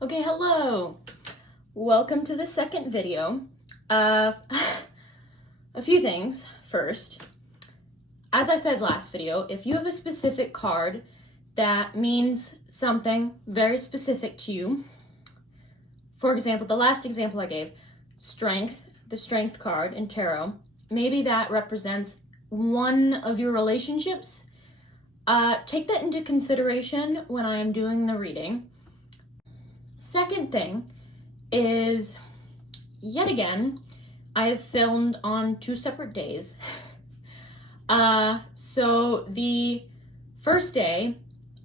Okay, hello. Welcome to the second video. A few things first. As I said last video, if you have a specific card that means something very specific to you, for example, the last example I gave, strength, the strength card in tarot, maybe that represents one of your relationships. Take that into consideration when I am doing the reading. Second thing is, yet again, I have filmed on 2 separate days. So the first day,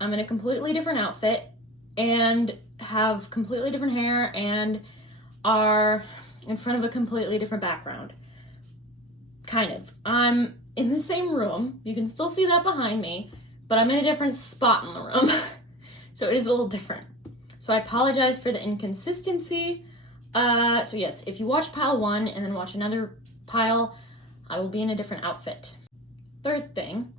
I'm in a completely different outfit and have completely different hair and are in front of a completely different background. Kind of. I'm in the same room. You can still see that behind me, but I'm in a different spot in the room. So it is a little different. So I apologize for the inconsistency. So yes, if you watch pile 1 and then watch another pile, I will be in a different outfit. Third thing,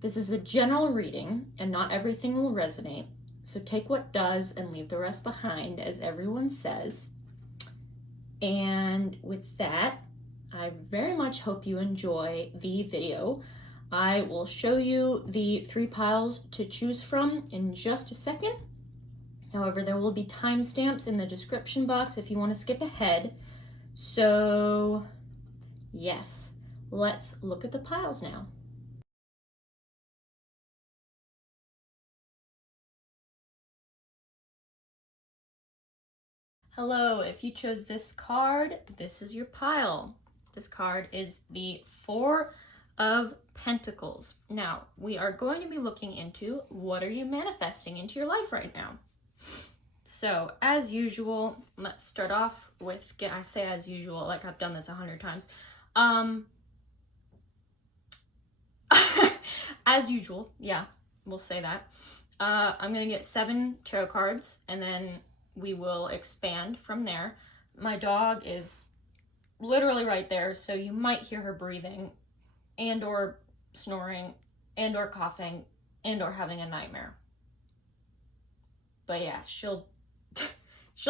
this is a general reading and not everything will resonate. So take what does and leave the rest behind, as everyone says. And with that, I very much hope you enjoy the video. I will show you the 3 piles to choose from in just a second. However, there will be timestamps in the description box if you want to skip ahead. So, yes, let's look at the piles now. Hello, if you chose this card, this is your pile. This card is the 4 of Pentacles. Now, we are going to be looking into what are you manifesting into your life right now. So, as usual, let's start off with, I say as usual, like I've done this 100 times. As usual, yeah, we'll say that. I'm gonna get 7 tarot cards, and then we will expand from there. My dog is literally right there, so you might hear her breathing, and or snoring, and or coughing, and or having a nightmare. But yeah, she'll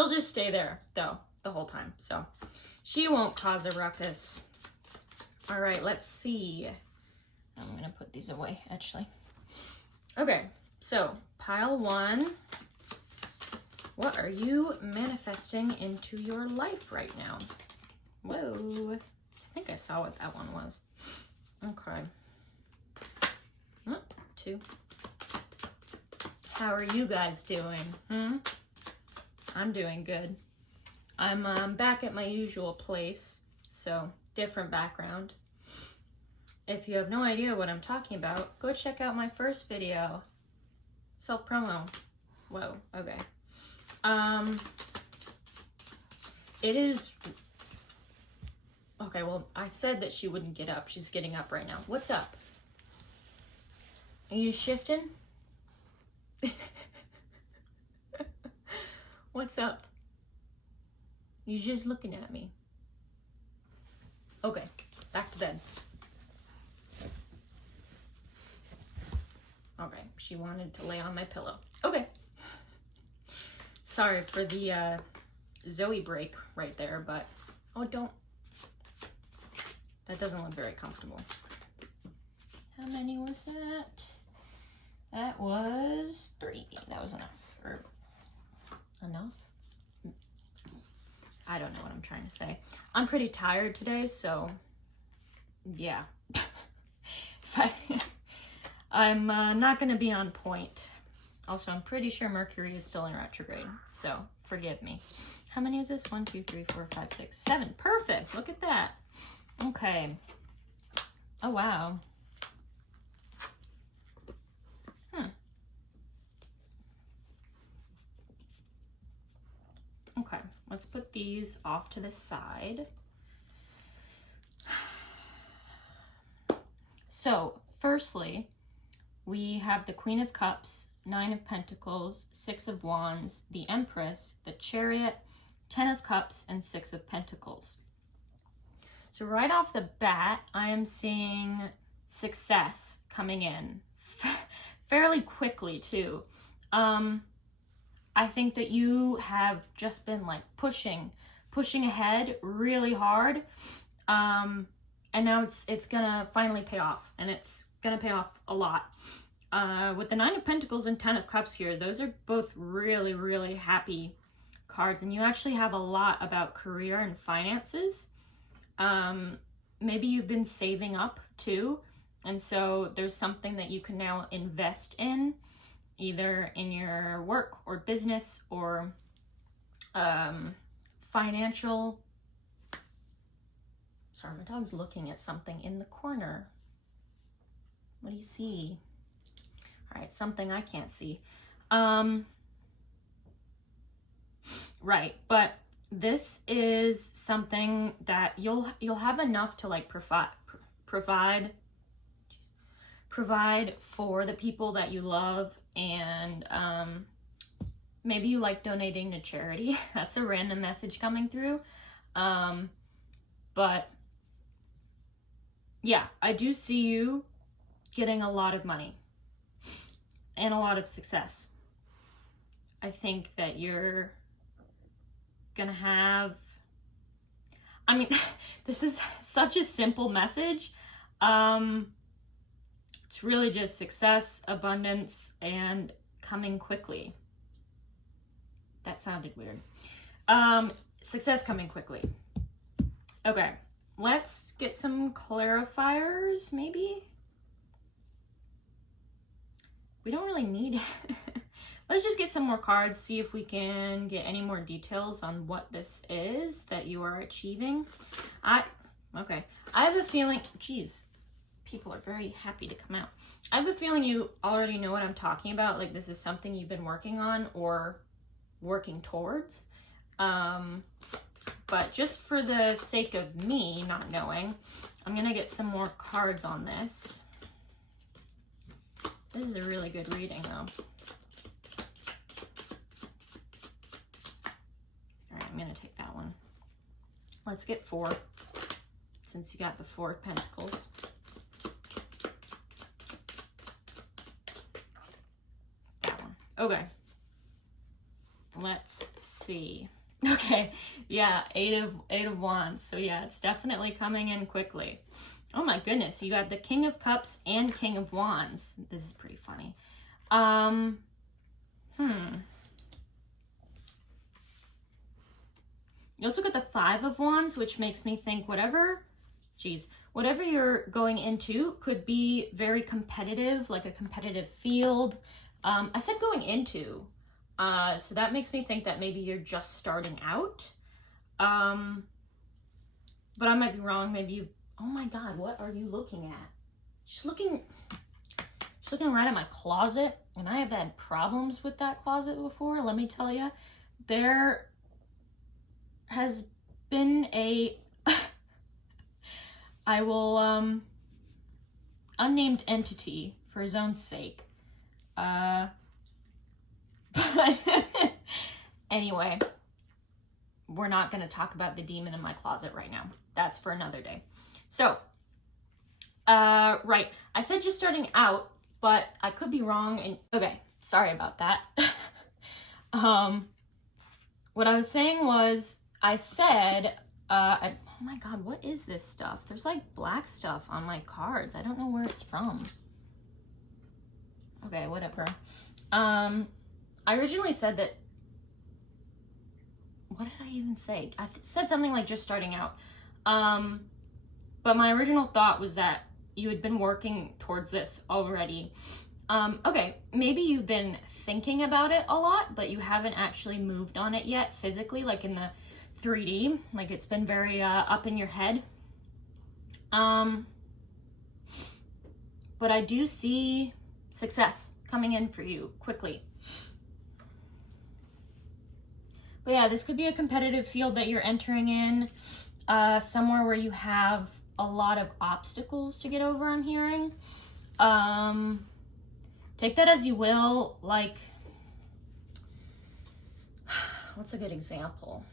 just stay there though the whole time, so she won't cause a ruckus. All right, let's see. I'm gonna put these away actually. Okay, so pile 1. What are you manifesting into your life right now? Whoa, I think I saw what that one was. Okay. 2. How are you guys doing? I'm doing good. I'm back at my usual place, so different background. If you have no idea what I'm talking about, go check out my first video. Self-promo. Whoa, okay. It is... Okay, well, I said that she wouldn't get up. She's getting up right now. What's up? Are you shifting? What's up? You just looking at me. Okay, back to bed. Okay, she wanted to lay on my pillow. Okay. Sorry for the Zoe break right there, but oh, don't. That doesn't look very comfortable. How many was that? That was 3. That was enough. Or enough? I don't know what I'm trying to say. I'm pretty tired today, so yeah. I'm not going to be on point. Also, I'm pretty sure Mercury is still in retrograde, so forgive me. How many is this? 1, 2, 3, 4, 5, 6, 7. Perfect. Look at that. Okay. Oh, wow. Okay, let's put these off to the side. So, firstly, we have the Queen of Cups, 9 of Pentacles, 6 of Wands, the Empress, the Chariot, 10 of Cups, and 6 of Pentacles. So right off the bat, I am seeing success coming in fairly quickly too. I think that you have just been like pushing ahead really hard. And now it's gonna finally pay off, and it's gonna pay off a lot. With the Nine of Pentacles and Ten of Cups here, those are both really, really happy cards, and you actually have a lot about career and finances. Maybe you've been saving up too, and so there's something that you can now invest in, either in your work or business or financial. Sorry, my dog's looking at something in the corner. What do you see? All right, something I can't see. Right, but this is something that you'll have enough to like provide for the people that you love, and maybe you like donating to charity. That's a random message coming through. But yeah, I do see you getting a lot of money and a lot of success. I think that you're gonna have, I mean, this is such a simple message. It's really just success, abundance, and coming quickly. That sounded weird. Success coming quickly. Okay, let's get some clarifiers, maybe? We don't really need it. Let's just get some more cards, see if we can get any more details on what this is that you are achieving. Okay, I have a feeling, geez, people are very happy to come out. I have a feeling you already know what I'm talking about. Like, this is something you've been working on or working towards. But just for the sake of me not knowing, I'm gonna get some more cards on this. This is a really good reading, though. All right, I'm gonna take that one. Let's get 4, since you got the 4 of Pentacles. That one. Okay. Let's see. Okay, yeah, 8 of Wands. So yeah, it's definitely coming in quickly. Oh my goodness, you got the King of Cups and King of Wands. This is pretty funny. You also got the 5 of Wands, which makes me think whatever you're going into could be very competitive, like a competitive field. I said going into, so that makes me think that maybe you're just starting out. But I might be wrong. Maybe you, oh my God, what are you looking at? She's looking right at my closet, and I have had problems with that closet before. Let me tell you, there has been a, I will, unnamed entity for his own sake. But anyway, we're not going to talk about the demon in my closet right now. That's for another day. So, right. I said just starting out, but I could be wrong. And okay, sorry about that. What I was saying was, I said, oh my God, what is this stuff? There's like black stuff on my cards. I don't know where it's from. Okay, whatever. I originally said that, what did I even say? I said something like just starting out. But my original thought was that you had been working towards this already. Okay, maybe you've been thinking about it a lot, but you haven't actually moved on it yet physically, like in the 3D, like it's been very up in your head. But I do see success coming in for you quickly. But yeah, this could be a competitive field that you're entering in, somewhere where you have a lot of obstacles to get over, I'm hearing. Take that as you will. Like, what's a good example?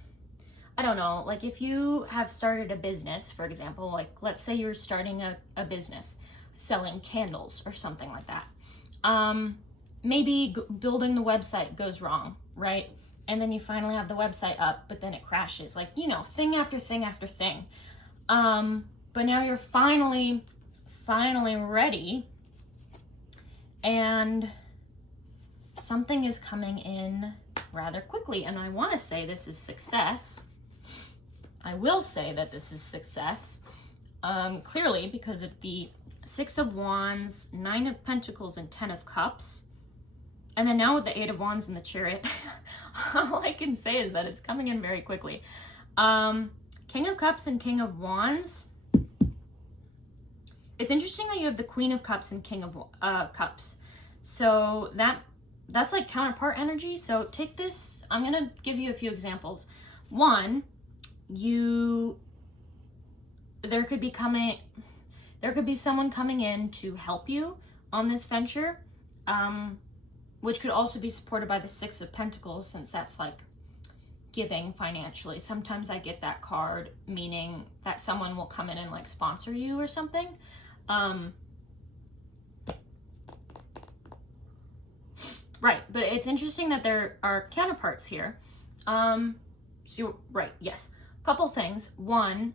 I don't know, like if you have started a business, for example, like let's say you're starting a business selling candles or something like that. Maybe building the website goes wrong, right? And then you finally have the website up, but then it crashes, like, you know, thing after thing after thing. But now you're finally ready, and something is coming in rather quickly. And I want to say this is success. I will say that this is success, clearly, because of the 6 of Wands, 9 of Pentacles, and 10 of Cups. And then now with the 8 of Wands and the Chariot, all I can say is that it's coming in very quickly. King of Cups and King of Wands. It's interesting that you have the Queen of Cups and King of Cups. So that's like counterpart energy. So take this, I'm going to give you a few examples. One, there could be someone coming in to help you on this venture, which could also be supported by the 6 of Pentacles, since that's like giving financially. Sometimes I get that card, meaning that someone will come in and like sponsor you or something. Right, but it's interesting that there are counterparts here. So, right, yes. Couple things. One,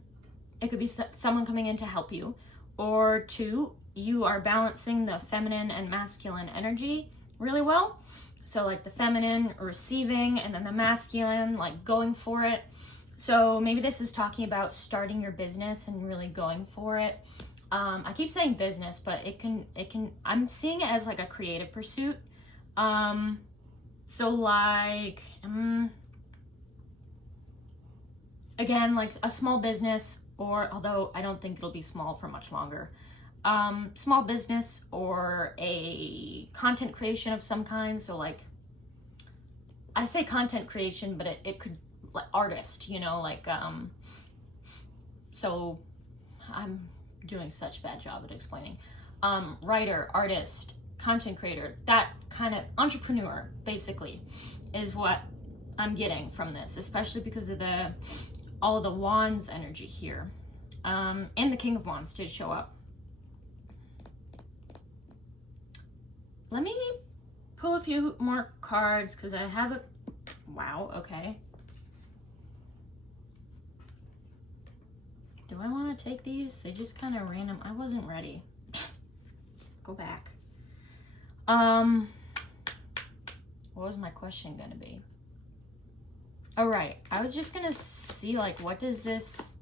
it could be someone coming in to help you. Or 2, you are balancing the feminine and masculine energy really well. So like the feminine receiving, and then the masculine like going for it. So maybe this is talking about starting your business and really going for it. I keep saying business, but it can, I'm seeing it as like a creative pursuit. So like, again, like a small business, or although I don't think it'll be small for much longer, small business or a content creation of some kind. So like, I say content creation, but it could, like, artist, you know, like, so I'm doing such a bad job at explaining. Writer, artist, content creator, that kind of entrepreneur, basically, is what I'm getting from this, especially because of all of the Wands energy here. And the King of Wands did show up. Let me pull a few more cards, because I have wow, okay. Do I want to take these? They just kind of random. I wasn't ready. Go back. What was my question gonna be? Oh, right. I was just gonna see, like, what does this,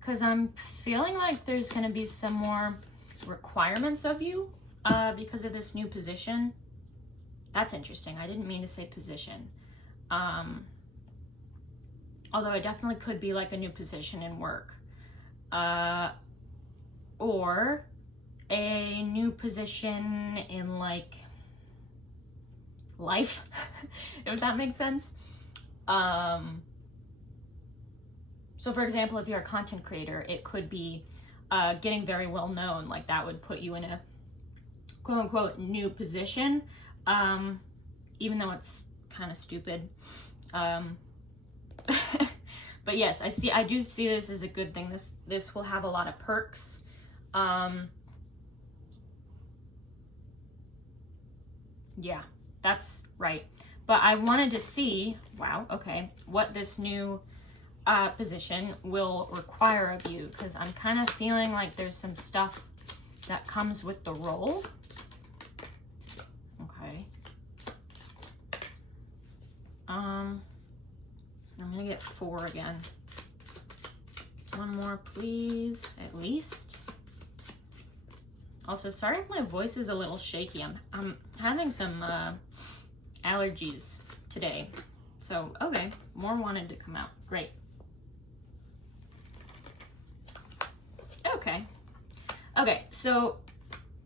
because I'm feeling like there's gonna be some more requirements of you because of this new position. That's interesting. I didn't mean to say position. Although it definitely could be like a new position in work. Or a new position in like life, if that makes sense. So for example, if you're a content creator, it could be getting very well known. Like that would put you in a quote unquote new position, even though it's kind of stupid. But yes, I do see this as a good thing. This will have a lot of perks. Yeah, that's right. But I wanted to see, wow, okay, what this new position will require of you, because I'm kind of feeling like there's some stuff that comes with the role. Okay. I'm gonna get 4 again. One more, please, at least. Also, sorry if my voice is a little shaky. I'm having some allergies today. So, okay, more wanted to come out. Great. Okay. Okay, so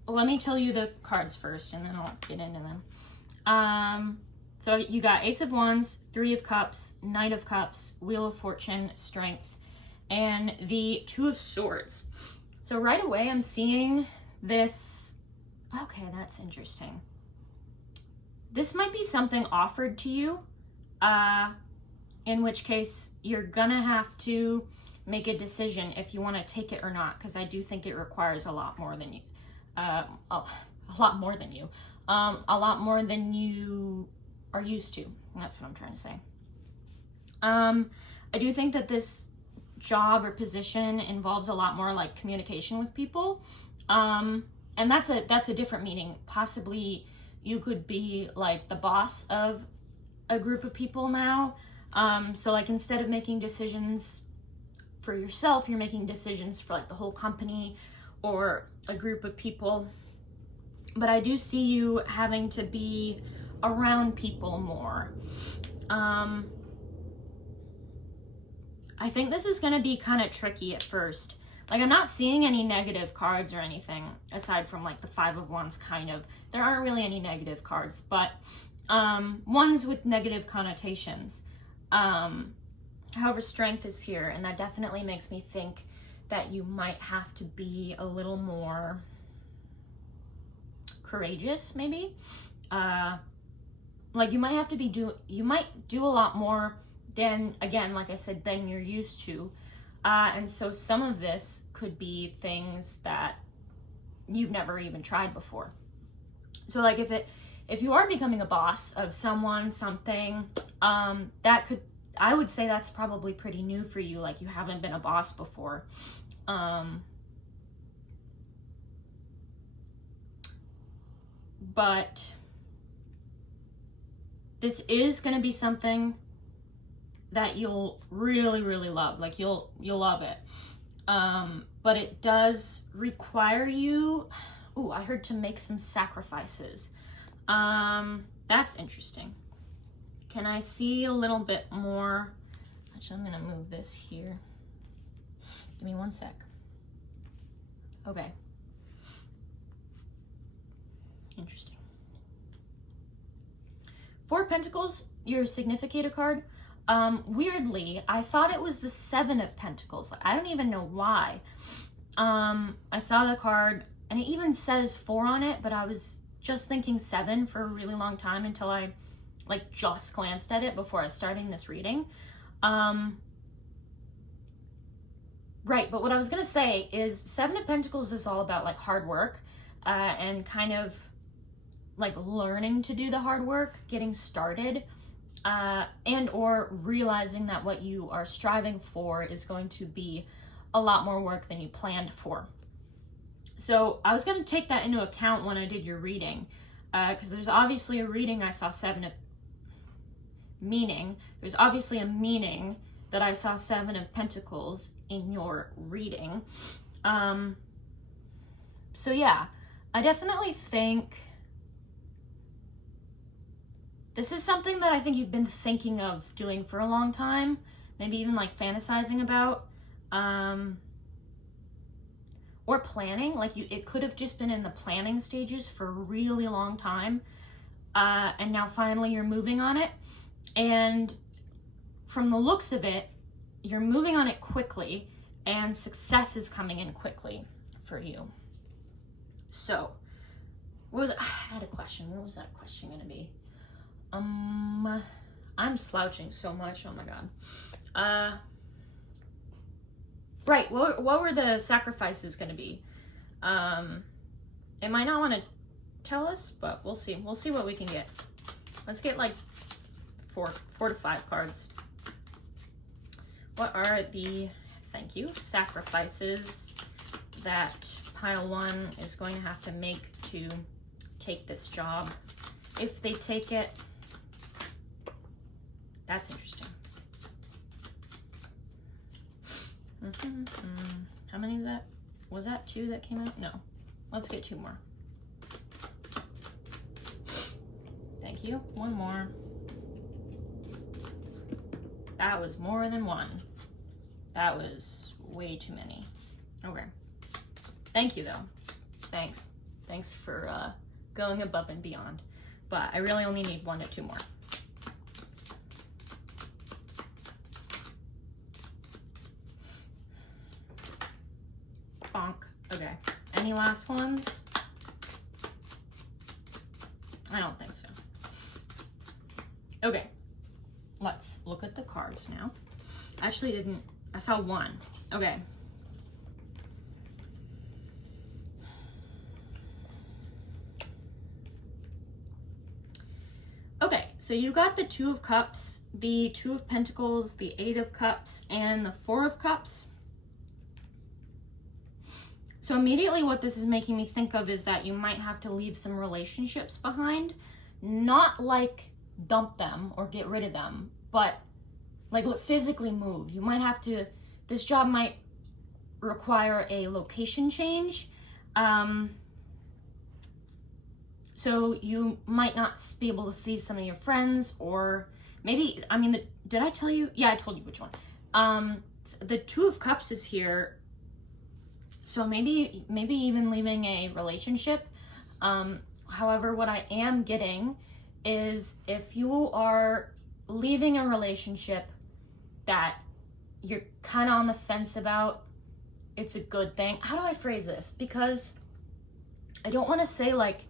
let me tell you the cards first, and then I'll get into them. So you got Ace of Wands, 3 of Cups, Knight of Cups, Wheel of Fortune, Strength, and the 2 of Swords. So right away I'm seeing this. Okay, that's interesting. This might be something offered to you, in which case you're gonna have to make a decision if you want to take it or not, because I do think it requires a lot more than you. A lot more than you are used to. And that's what I'm trying to say. I do think that this job or position involves a lot more like communication with people. And that's a different meaning. Possibly you could be like the boss of a group of people now. So like instead of making decisions for yourself, you're making decisions for like the whole company or a group of people. But I do see you having to be around people more. I think this is going to be kind of tricky at first. Like, I'm not seeing any negative cards or anything, aside from, like, the Five of Wands, kind of. There aren't really any negative cards, but ones with negative connotations. However, strength is here, and that definitely makes me think that you might have to be a little more courageous, maybe. Like, you might have to be you might do a lot more than, again, like I said, than you're used to. And so some of this could be things that you've never even tried before. So like if you are becoming a boss of someone, something, I would say that's probably pretty new for you. Like you haven't been a boss before. But this is going to be something that you'll really, really love. Like you'll love it. But it does require you, I heard to make some sacrifices. That's interesting. Can I see a little bit more? Actually, I'm gonna move this here. Give me one sec. Okay. Interesting. Four of Pentacles, your significator card. Weirdly, I thought it was the Seven of Pentacles. I don't even know why. I saw the card, and it even says 4 on it, but I was just thinking 7 for a really long time until I, like, just glanced at it before I was starting this reading. Right, but what I was gonna say is 7 of Pentacles is all about, like, hard work, and kind of, like, learning to do the hard work, getting started. And or realizing that what you are striving for is going to be a lot more work than you planned for. So I was going to take that into account when I did your reading, because there's obviously a reading I saw 7 of meaning. There's obviously a meaning that I saw 7 of Pentacles in your reading. So yeah, I definitely think this is something that I think you've been thinking of doing for a long time, maybe even like fantasizing about, or planning. Like it could have just been in the planning stages for a really long time, and now finally you're moving on it. And from the looks of it, you're moving on it quickly, and success is coming in quickly for you. So, I had a question. What was that question gonna be? I'm slouching so much. Oh my god. Right. What were the sacrifices going to be? It might not want to tell us, but we'll see. We'll see what we can get. Let's get like four to five cards. What are the, thank you, sacrifices that pile 1 is going to have to make to take this job? If they take it, that's interesting. How many is that? Was that 2 that came out? No. Let's get 2 more. Thank you. 1 more. That was more than 1. That was way too many. Okay. Thank you, though. Thanks. Thanks for going above and beyond. But I really only need 1 to 2 more. Bonk. Okay. Any last ones? I don't think so. Okay. Let's look at the cards now. Actually, I saw 1. Okay. So you got the Two of Cups, the Two of Pentacles, the Eight of Cups, and the Four of Cups. So immediately what this is making me think of is that you might have to leave some relationships behind. Not like dump them or get rid of them, but like physically move. You might have to, this job might require a location change. So you might not be able to see some of your friends, or maybe, I mean, did I tell you? Yeah, I told you which one. The Two of Cups is here. So maybe even leaving a relationship. However, what I am getting is if you are leaving a relationship that you're kind of on the fence about, it's a good thing. How do I phrase this? Because I don't want to say like,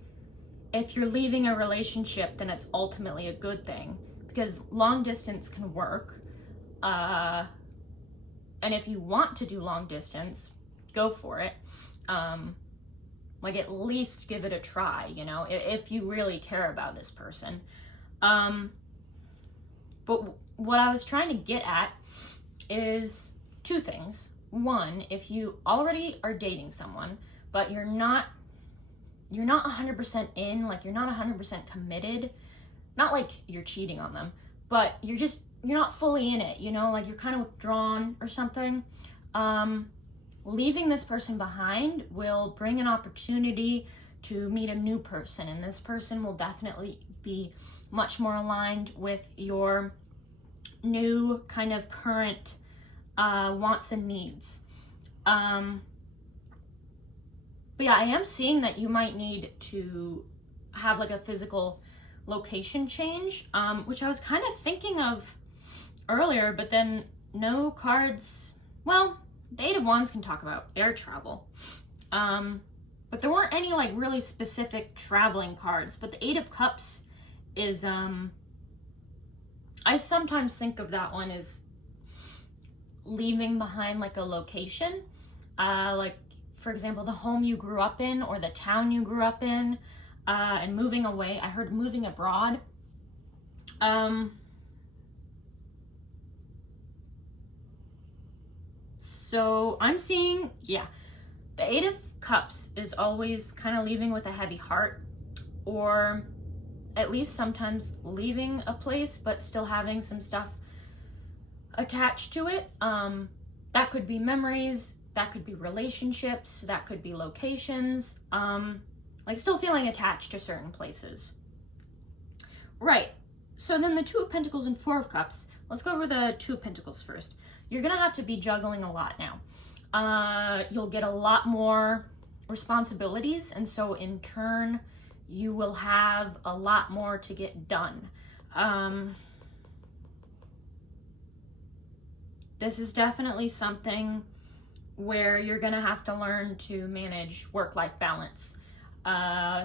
if you're leaving a relationship, then it's ultimately a good thing, because long distance can work. And if you want to do long distance, go for it. Like at least give it a try, you know, if you really care about this person. But what I was trying to get at is two things. One, if you already are dating someone, but you're not 100% in, like you're not 100% committed, not like you're cheating on them, but you're not fully in it, you know, like you're kind of withdrawn or something. Leaving this person behind will bring an opportunity to meet a new person, and this person will definitely be much more aligned with your new kind of current wants and needs. But yeah, I am seeing that you might need to have like a physical location change, which I was kind of thinking of earlier, but then no cards. Well, the Eight of Wands can talk about air travel. But there weren't any like really specific traveling cards, but the Eight of Cups is, I sometimes think of that one as leaving behind like a location, like for example, the home you grew up in or the town you grew up in, and moving away. I heard moving abroad. So I'm seeing, yeah, the Eight of Cups is always kind of leaving with a heavy heart, or at least sometimes leaving a place but still having some stuff attached to it. That could be memories, that could be relationships, that could be locations, like still feeling attached to certain places. Right, so then the Two of Pentacles and Four of Cups. Let's go over the Two of Pentacles first. You're gonna have to be juggling a lot now. You'll get a lot more responsibilities, and so in turn, you will have a lot more to get done. This is definitely something where you're gonna have to learn to manage work-life balance,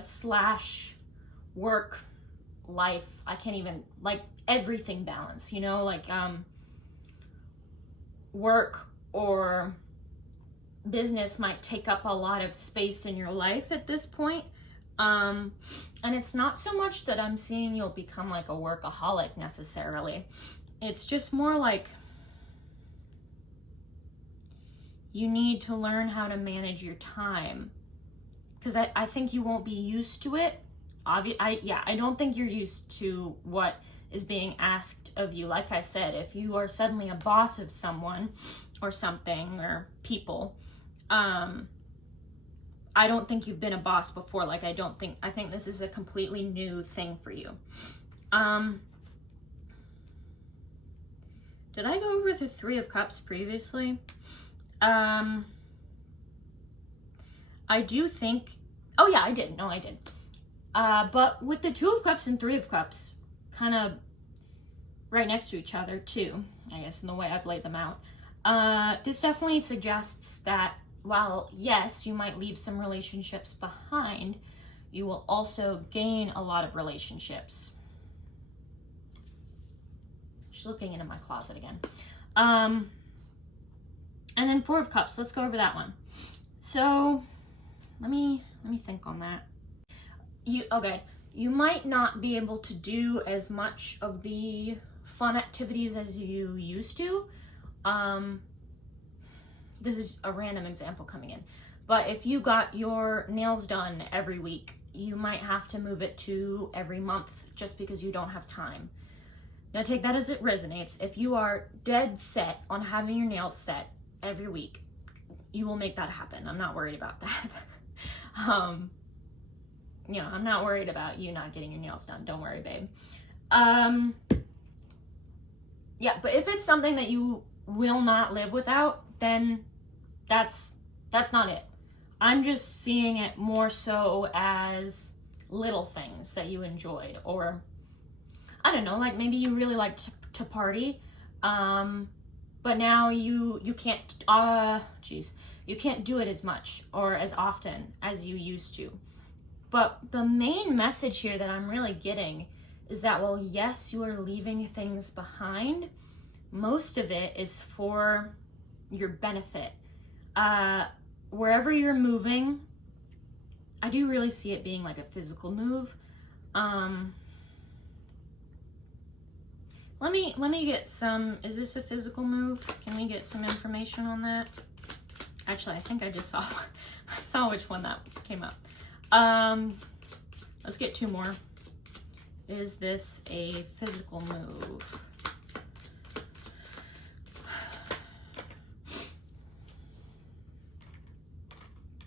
slash work life. I can't even, like, everything balance, you know, like work or business might take up a lot of space in your life at this point. And it's not so much that I'm seeing you'll become like a workaholic necessarily. It's just more like you need to learn how to manage your time, because I think you won't be used to it. I don't think you're used to what is being asked of you. Like I said, if you are suddenly a boss of someone or something or people, I don't think you've been a boss before. Like I think this is a completely new thing for you. Did I go over the Three of Cups previously? I do think, oh yeah, I did. No, I did. But with the Two of Cups and Three of Cups kind of right next to each other too, I guess, in the way I've laid them out, this definitely suggests that while, yes, you might leave some relationships behind, you will also gain a lot of relationships. Just looking into my closet again. And then Four of Cups, let's go over that one. So let me think on that. Okay, you might not be able to do as much of the fun activities as you used to. This is a random example coming in, but if you got your nails done every week, you might have to move it to every month just because you don't have time. Now take that as it resonates. If you are dead set on having your nails set every week, you will make that happen. I'm not worried about that. You know, I'm not worried about you not getting your nails done. Don't worry, babe. Yeah, but if it's something that you will not live without, then that's not it. I'm just seeing it more so as little things that you enjoyed, or I don't know, like maybe you really liked to party, but now you can't, you can't do it as much or as often as you used to. But the main message here that I'm really getting is that while yes, you are leaving things behind, most of it is for your benefit. Wherever you're moving, I do really see it being like a physical move. Let me get some, is this a physical move? Can we get some information on that? Actually, I think I just saw, I saw which one that came up. Let's get two more. Is this a physical move?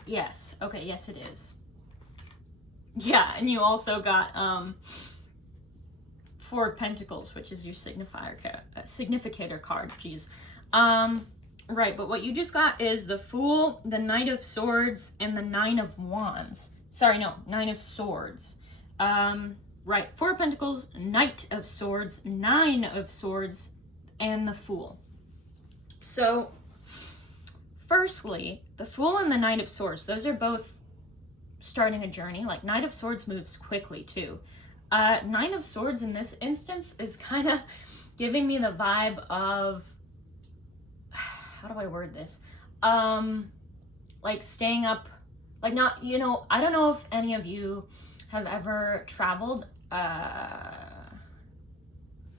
Yes. Okay, yes it is. Yeah, and you also got Four of Pentacles, which is your significator card. Jeez. Right, but what you just got is the Fool, the Knight of Swords, and the Nine of Wands. Sorry, no, Nine of Swords. Right, Four of Pentacles, Knight of Swords, Nine of Swords, and the Fool. So, firstly, the Fool and the Knight of Swords, those are both starting a journey. Like, Knight of Swords moves quickly, too. Nine of Swords in this instance is kind of giving me the vibe of, how do I word this? Like staying up, like not, you know, I don't know if any of you have ever traveled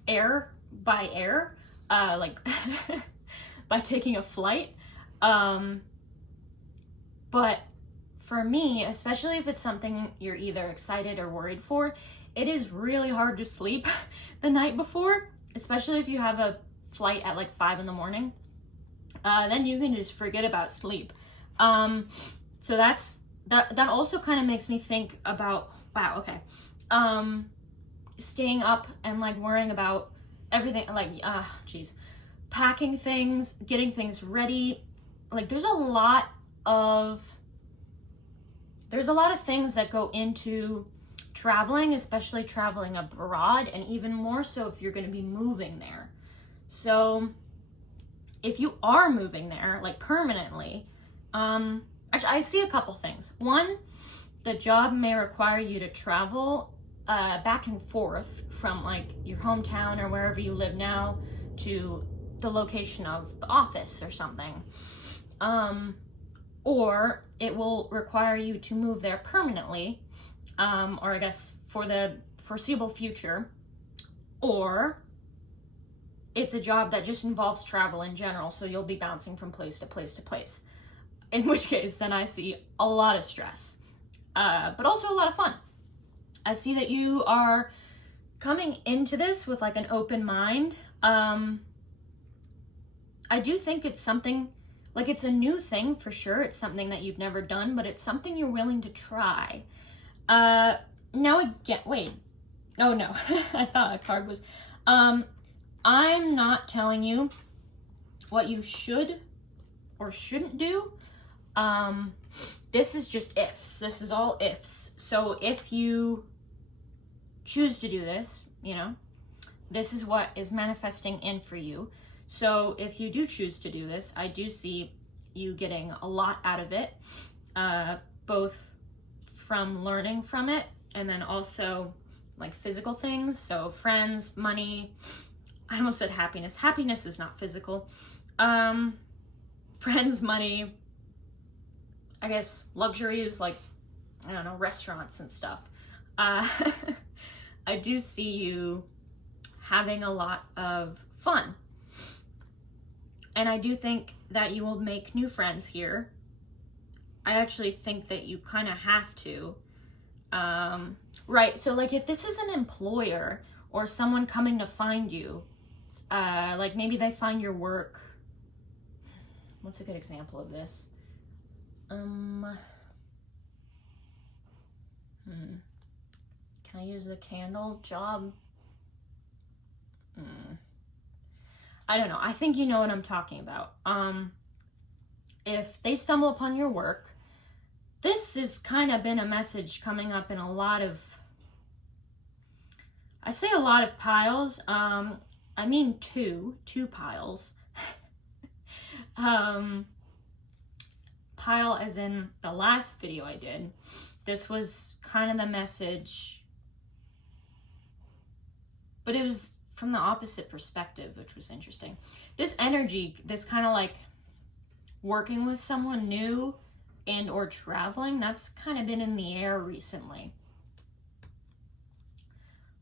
air, like by taking a flight. But for me, especially if it's something you're either excited or worried for, it is really hard to sleep the night before, especially if you have a flight at like 5 in the morning. Then you can just forget about sleep. So that also kind of makes me think about, wow, okay. Staying up and like worrying about everything, like, packing things, getting things ready. Like there's a lot of things that go into traveling, especially traveling abroad, and even more so if you're going to be moving there. So if you are moving there, like permanently, actually I see a couple things. One, the job may require you to travel back and forth from like your hometown or wherever you live now to the location of the office or something. Or it will require you to move there permanently, or I guess for the foreseeable future, or it's a job that just involves travel in general, so you'll be bouncing from place to place to place. In which case, then I see a lot of stress, but also a lot of fun. I see that you are coming into this with like an open mind. I do think it's something, like it's a new thing for sure. It's something that you've never done, but it's something you're willing to try. Now again, wait. Oh no, I thought a card was, I'm not telling you what you should or shouldn't do. This is just ifs. This is all ifs. So if you choose to do this, you know, this is what is manifesting in for you. So if you do choose to do this, I do see you getting a lot out of it, both from learning from it and then also like physical things. So friends, money, I almost said happiness. Happiness is not physical. Friends, money, I guess luxuries like, I don't know, restaurants and stuff. I do see you having a lot of fun. And I do think that you will make new friends here. I actually think that you kind of have to. Right, so like if this is an employer or someone coming to find you, like maybe they find your work. What's a good example of this? Can I use the candle job? I don't know. I think you know what I'm talking about. If they stumble upon your work, this has kind of been a message coming up in a lot of, I say a lot of piles. I mean two piles. Pile as in the last video I did. This was kind of the message, but it was from the opposite perspective, which was interesting. This energy, this kind of like working with someone new and or traveling, that's kind of been in the air recently.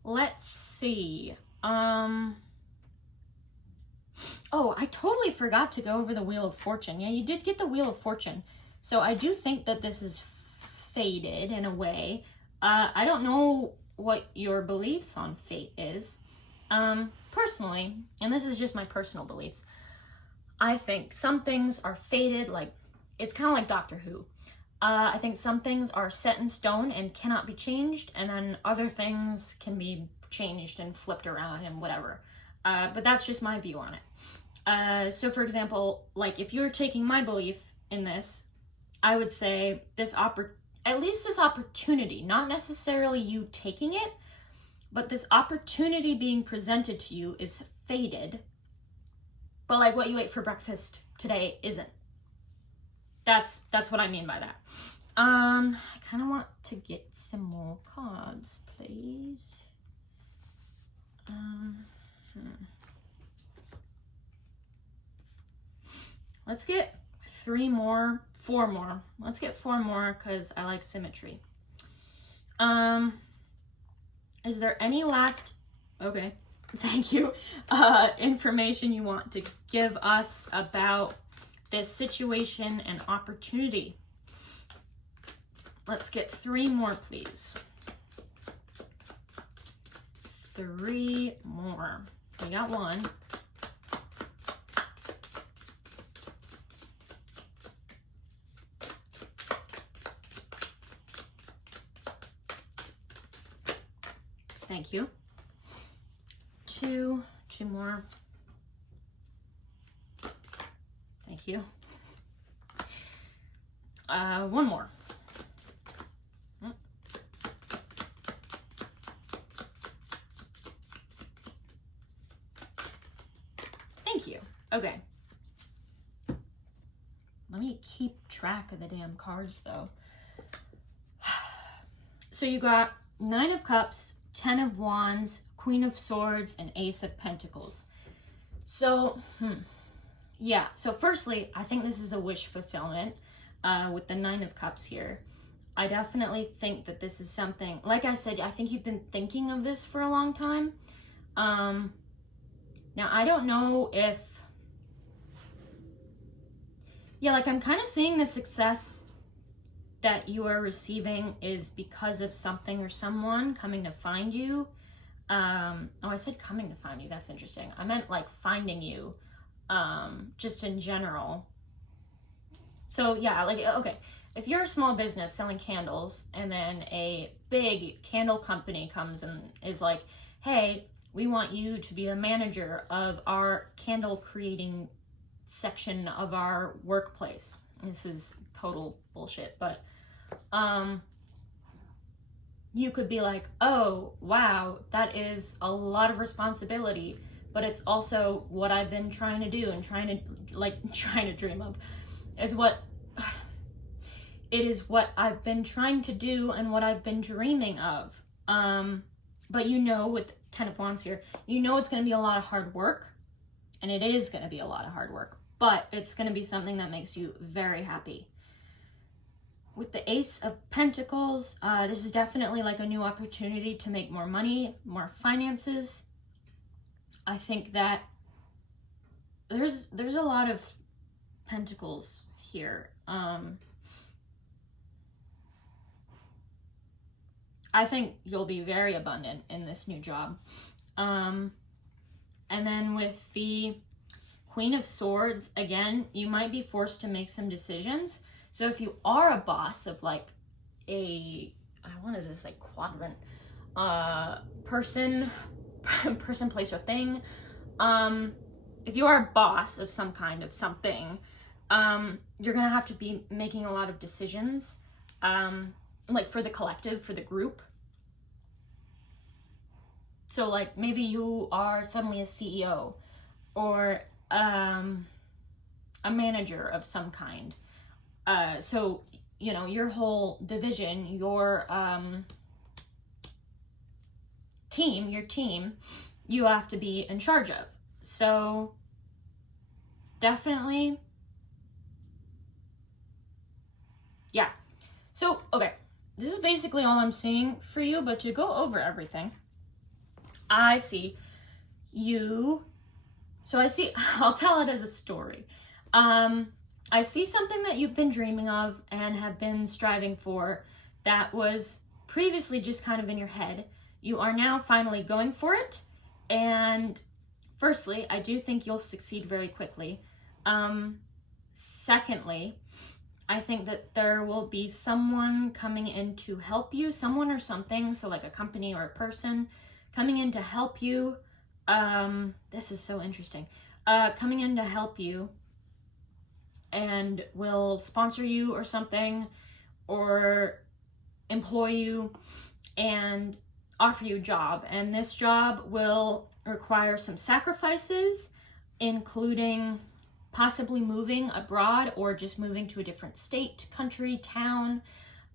Let's see. Oh, I totally forgot to go over the Wheel of Fortune. Yeah, you did get the Wheel of Fortune. So I do think that this is fated in a way. I don't know what your beliefs on fate is. Personally, and this is just my personal beliefs, I think some things are fated, like, it's kind of like Doctor Who. I think some things are set in stone and cannot be changed, and then other things can be changed and flipped around and whatever. But that's just my view on it. So for example, like if you're taking my belief in this, I would say at least this opportunity, not necessarily you taking it, but this opportunity being presented to you is fated. But like what you ate for breakfast today isn't. That's what I mean by that. I kind of want to get some more cards, please. Let's get 4 more. Let's get 4 more because I like symmetry. Is there any last, okay, thank you, information you want to give us about this situation and opportunity? Let's get 3 more, please. 3 more. We got 1. Thank you. 2 more. Thank you. 1 more. Thank you. Okay. Let me keep track of the damn cards though. So you got 9 of Cups, 10 of Wands, Queen of Swords, and Ace of Pentacles. So, yeah. So firstly, I think this is a wish fulfillment with the 9 of Cups here. I definitely think that this is something, like I said, I think you've been thinking of this for a long time. Now, I don't know if, yeah, like I'm kind of seeing the success that you are receiving is because of something or someone coming to find you. Oh, I said coming to find you. That's interesting. I meant like finding you, just in general. So yeah, like, okay, if you're a small business selling candles and then a big candle company comes and is like, hey, we want you to be a manager of our candle creating section of our workplace. This is total bullshit, but you could be like, oh, wow, that is a lot of responsibility, but it's also what I've been trying to do and trying to dream of. It is what I've been trying to do and what I've been dreaming of. But you know, with 10 of Wands here, you know it's going to be a lot of hard work, and it is going to be a lot of hard work, but it's going to be something that makes you very happy. with the Ace of Pentacles, this is definitely like a new opportunity to make more money, more finances. I think that there's a lot of pentacles here. I think you'll be very abundant in this new job. And then with the Queen of Swords, again, you might be forced to make some decisions. So if you are a boss of like what is this, like quadrant, person, place, or thing, if you are a boss of some kind of something, you're gonna have to be making a lot of decisions, like for the collective, for the group. So like maybe you are suddenly a CEO or a manager of some kind. So, you know, your whole division, your team, you have to be in charge of. So definitely, yeah. So, okay, this is basically all I'm seeing for you, but to go over everything, I see you, so I see, I'll tell it as a story. I see something that you've been dreaming of and have been striving for that was previously just kind of in your head. You are now finally going for it. And firstly, I do think you'll succeed very quickly. Secondly, I think that there will be someone coming in to help you, someone or something, so like a company or a person coming in to help you. This is so interesting. Coming in to help you and will sponsor you or something, or employ you and offer you a job. And this job will require some sacrifices, including possibly moving abroad or just moving to a different state, country, town.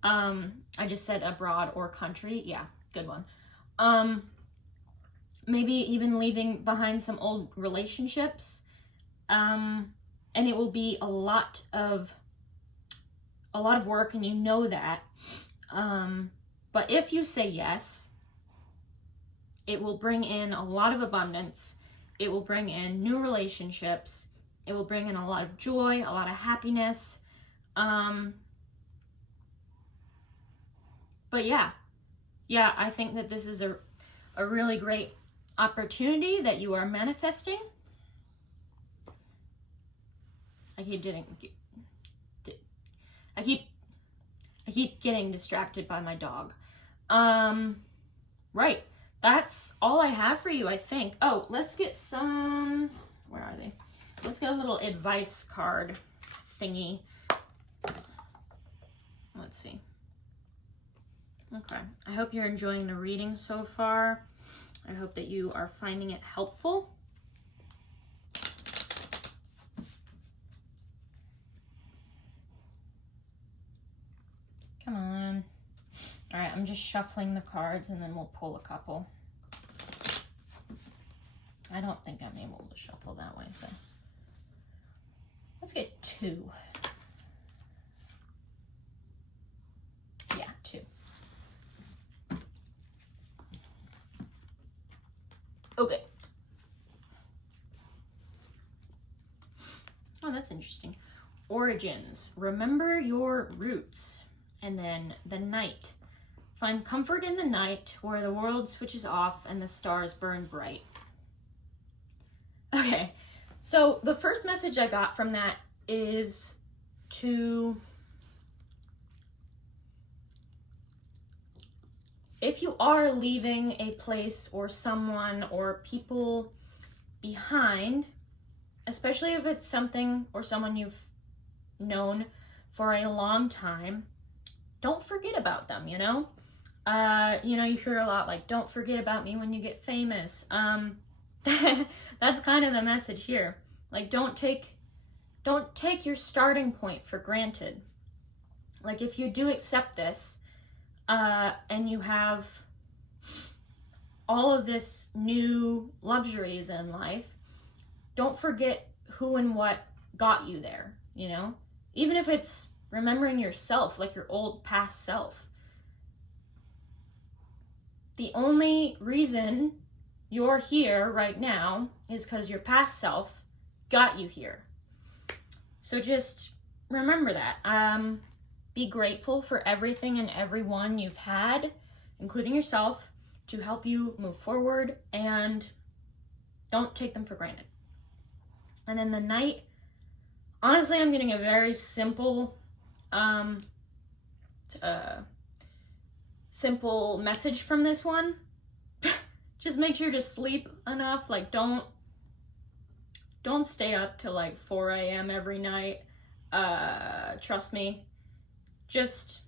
I just said abroad or country. Yeah, good one. Maybe even leaving behind some old relationships. And it will be a lot of work, and you know that. But if you say yes, it will bring in a lot of abundance. It will bring in new relationships. It will bring in a lot of joy, a lot of happiness. But yeah, I think that this is a really great opportunity that you are manifesting. I keep getting distracted by my dog. Right. That's all I have for you, I think. Oh, let's get some, where are they? Let's get a little advice card thingy. Let's see. Okay. I hope you're enjoying the reading so far. I hope that you are finding it helpful. Come on. All right, I'm just shuffling the cards and then we'll pull a couple. I don't think I'm able to shuffle that way, so let's get two. Yeah, two. Okay. Oh, that's interesting. Origins. Remember your roots. And then the night. Find comfort in the night where the world switches off and the stars burn bright. Okay, so the first message I got from that is to, if you are leaving a place or someone or people behind, especially if it's something or someone you've known for a long time, don't forget about them, you know? You hear a lot like, don't forget about me when you get famous. That's kind of the message here. Like, don't take your starting point for granted. Like, if you do accept this, and you have all of this new luxuries in life, don't forget who and what got you there, you know? Even if it's remembering yourself, like your old past self. The only reason you're here right now is because your past self got you here. So just remember that. Be grateful for everything and everyone you've had, including yourself, to help you move forward, and don't take them for granted. And then the night, honestly, I'm getting a very simple simple message from this one. Just make sure to sleep enough. Like, don't stay up till like 4 a.m. every night. Trust me. Just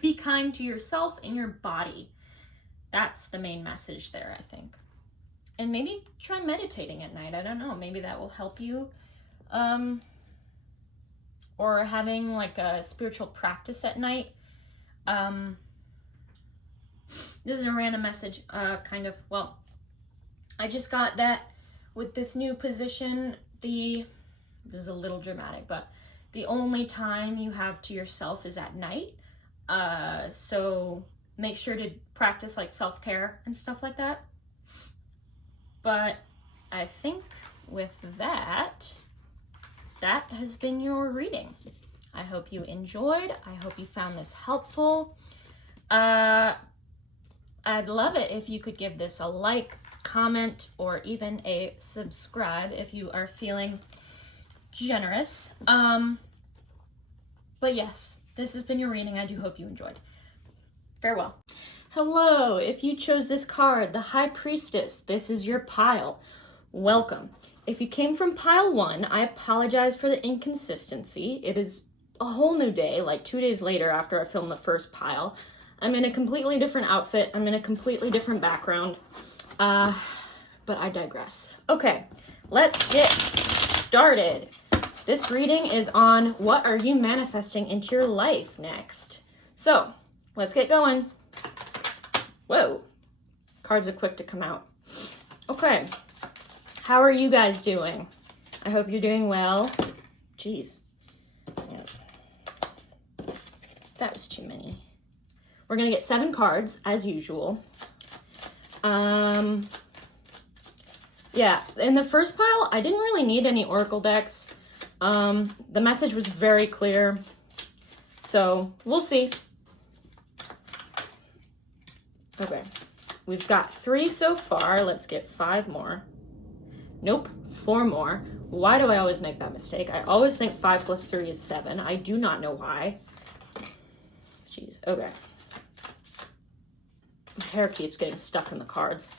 be kind to yourself and your body. That's the main message there, I think. And maybe try meditating at night. I don't know. Maybe that will help you. Or having like a spiritual practice at night. This is a random message, kind of. Well, I just got that with this new position, this is a little dramatic, but the only time you have to yourself is at night. So make sure to practice like self-care and stuff like that. But I think with that has been your reading. I hope you enjoyed. I hope you found this helpful. I'd love it if you could give this a like, comment, or even a subscribe if you are feeling generous. But yes, this has been your reading. I do hope you enjoyed. Farewell. Hello, if you chose this card, the High Priestess, this is your pile. Welcome. If you came from pile 1, I apologize for the inconsistency. It is a whole new day, like 2 days later after I filmed the first pile. I'm in a completely different outfit. I'm in a completely different background. But I digress. Okay, let's get started. This reading is on what are you manifesting into your life next. So, let's get going. Whoa, cards are quick to come out. Okay, how are you guys doing? I hope you're doing well. Jeez. Yeah. That was too many. We're gonna get 7 cards, as usual. Yeah, in the first pile, I didn't really need any oracle decks. The message was very clear, so we'll see. Okay, we've got 3 so far. Let's get 5 more. Nope, 4 more. Why do I always make that mistake? I always think 5 plus 3 is 7. I do not know why. Jeez, okay. My hair keeps getting stuck in the cards.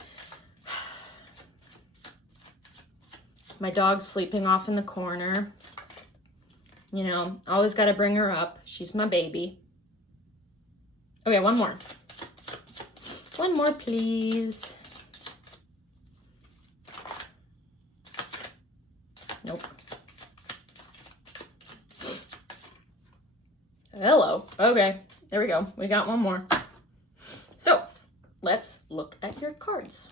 My dog's sleeping off in the corner. You know, always got to bring her up. She's my baby. Okay, 1 more. 1 more, please. Nope. Hello. Okay, there we go. We got 1 more. So, let's look at your cards.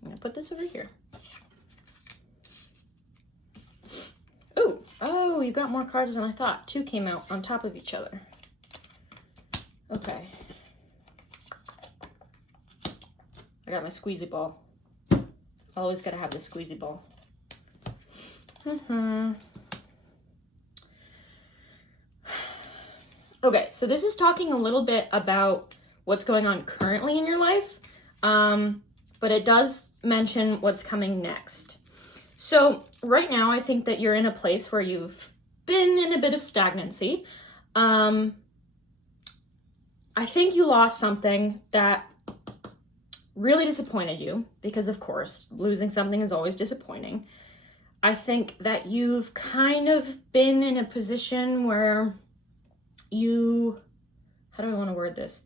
I'm going to put this over here. Ooh, oh, you got more cards than I thought. 2 came out on top of each other. Okay. I got my squeezy ball. Always gotta have the squeezy ball. Okay, so this is talking a little bit about what's going on currently in your life, but it does mention what's coming next. So right now, I think that you're in a place where you've been in a bit of stagnancy. I think you lost something that really disappointed you, because of course, losing something is always disappointing. I think that you've kind of been in a position where you, how do I want to word this?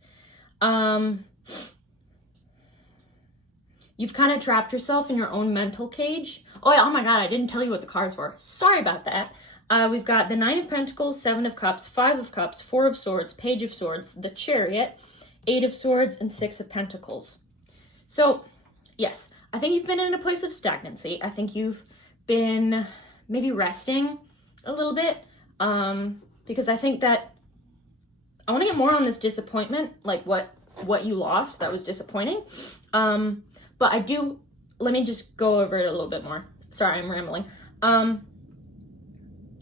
You've kind of trapped yourself in your own mental cage. Oh my God, I didn't tell you what the cards were. Sorry about that. We've got the 9 of Pentacles, 7 of Cups, 5 of Cups, 4 of Swords, Page of Swords, the Chariot, 8 of Swords, and 6 of Pentacles. So, yes, I think you've been in a place of stagnancy. I think you've been maybe resting a little bit. because I think that I want to get more on this disappointment, like what you lost that was disappointing. But let me just go over it a little bit more. Sorry, I'm rambling. I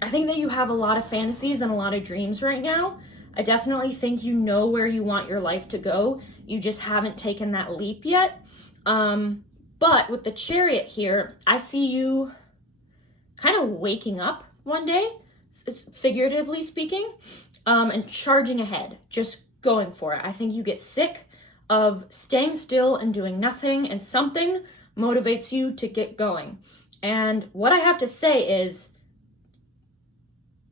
think that you have a lot of fantasies and a lot of dreams right now. I definitely think you know where you want your life to go. You just haven't taken that leap yet. But with the Chariot here, I see you kind of waking up one day, figuratively speaking, and charging ahead, just going for it. I think you get sick of staying still and doing nothing, and something motivates you to get going. And what I have to say is,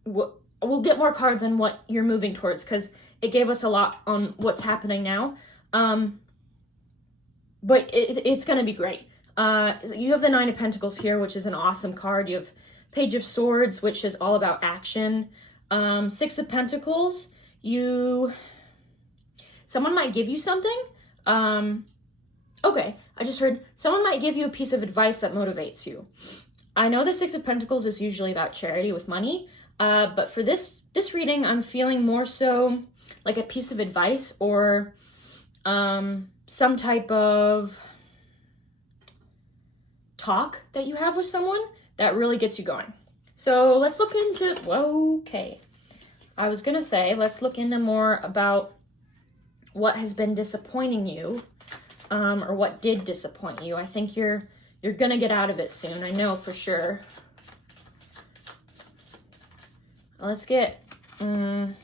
we'll get more cards on what you're moving towards, because it gave us a lot on what's happening now. But it's going to be great. You have the Nine of Pentacles here, which is an awesome card. You have Page of Swords, which is all about action. Six of Pentacles, someone might give you something. Okay, I just heard someone might give you a piece of advice that motivates you. I know the Six of Pentacles is usually about charity with money, but for this reading, I'm feeling more so like a piece of advice or some type of talk that you have with someone that really gets you going. So let's look into, okay. I was gonna say, let's look into more about what has been disappointing you, or what did disappoint you. I think you're gonna get out of it soon. I know for sure. Let's get 4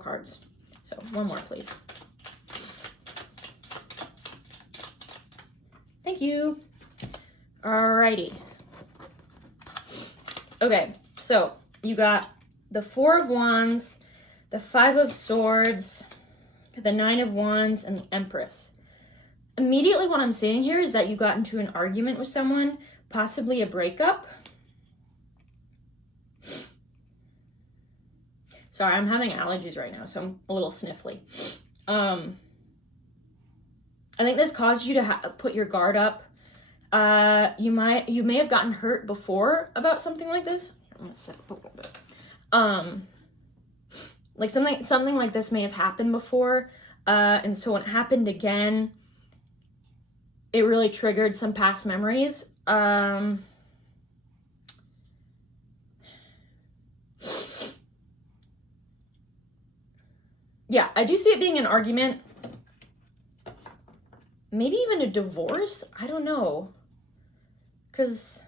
cards. So one more, please. Thank you. Alrighty. Okay, so you got the Four of Wands, the Five of Swords, the Nine of Wands, and the Empress. Immediately what I'm seeing here is that you got into an argument with someone, possibly a breakup. Sorry, I'm having allergies right now, so I'm a little sniffly. I think this caused you to put your guard up. You may have gotten hurt before about something like this. I'm gonna set up a little bit. Like something like this may have happened before, and so when it happened again, it really triggered some past memories. Yeah, I do see it being an argument. Maybe even a divorce? I don't know. Because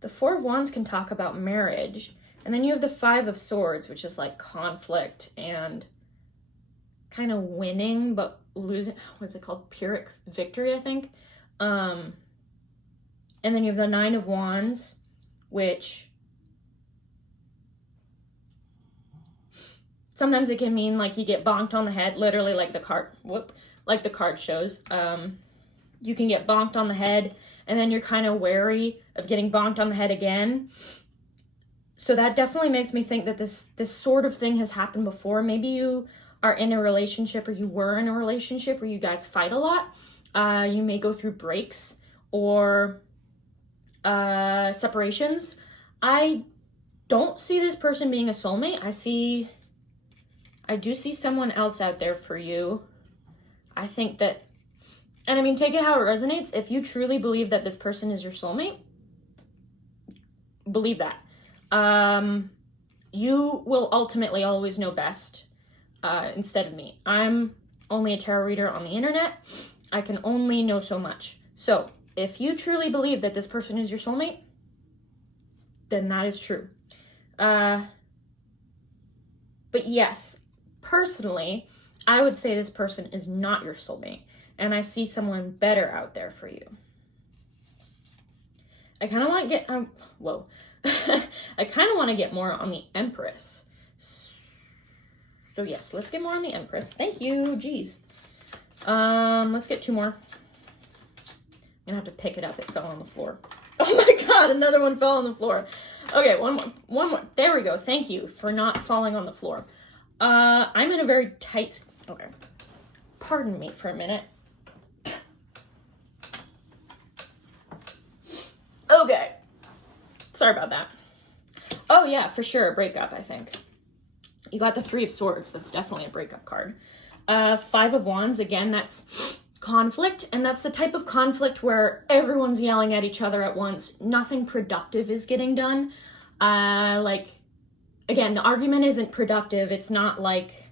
the Four of Wands can talk about marriage. And then you have the Five of Swords, which is like conflict and kind of winning, but losing. What's it called? Pyrrhic victory, I think. And then you have the Nine of Wands, which sometimes it can mean like you get bonked on the head, literally like the card, like the card shows. You can get bonked on the head, and then you're kind of wary of getting bonked on the head again. So that definitely makes me think that this sort of thing has happened before. Maybe you are in a relationship, or you were in a relationship where you guys fight a lot. You may go through breaks or separations. I don't see this person being a soulmate. I do see someone else out there for you. I think that, and I mean, take it how it resonates. If you truly believe that this person is your soulmate, believe that. You will ultimately always know best instead of me. I'm only a tarot reader on the internet. I can only know so much. So if you truly believe that this person is your soulmate, then that is true. But yes, personally, I would say this person is not your soulmate, and I see someone better out there for you. I kind of want to get, I kind of want to get more on the Empress. So yes, let's get more on the Empress. Thank you, jeez. Let's get 2 more. I'm gonna have to pick it up, it fell on the floor. Oh my god, another one fell on the floor. Okay, one more, there we go. Thank you for not falling on the floor. I'm in a very tight, okay, pardon me for a minute. Okay, sorry about that. Oh, Oh yeah, for sure, a breakup, I think. You got the Three of Swords. That's definitely a breakup card. Five of Wands, again, that's conflict. And that's the type of conflict where everyone's yelling at each other at once. Nothing productive is getting done. Like, again, the argument isn't productive. It's not like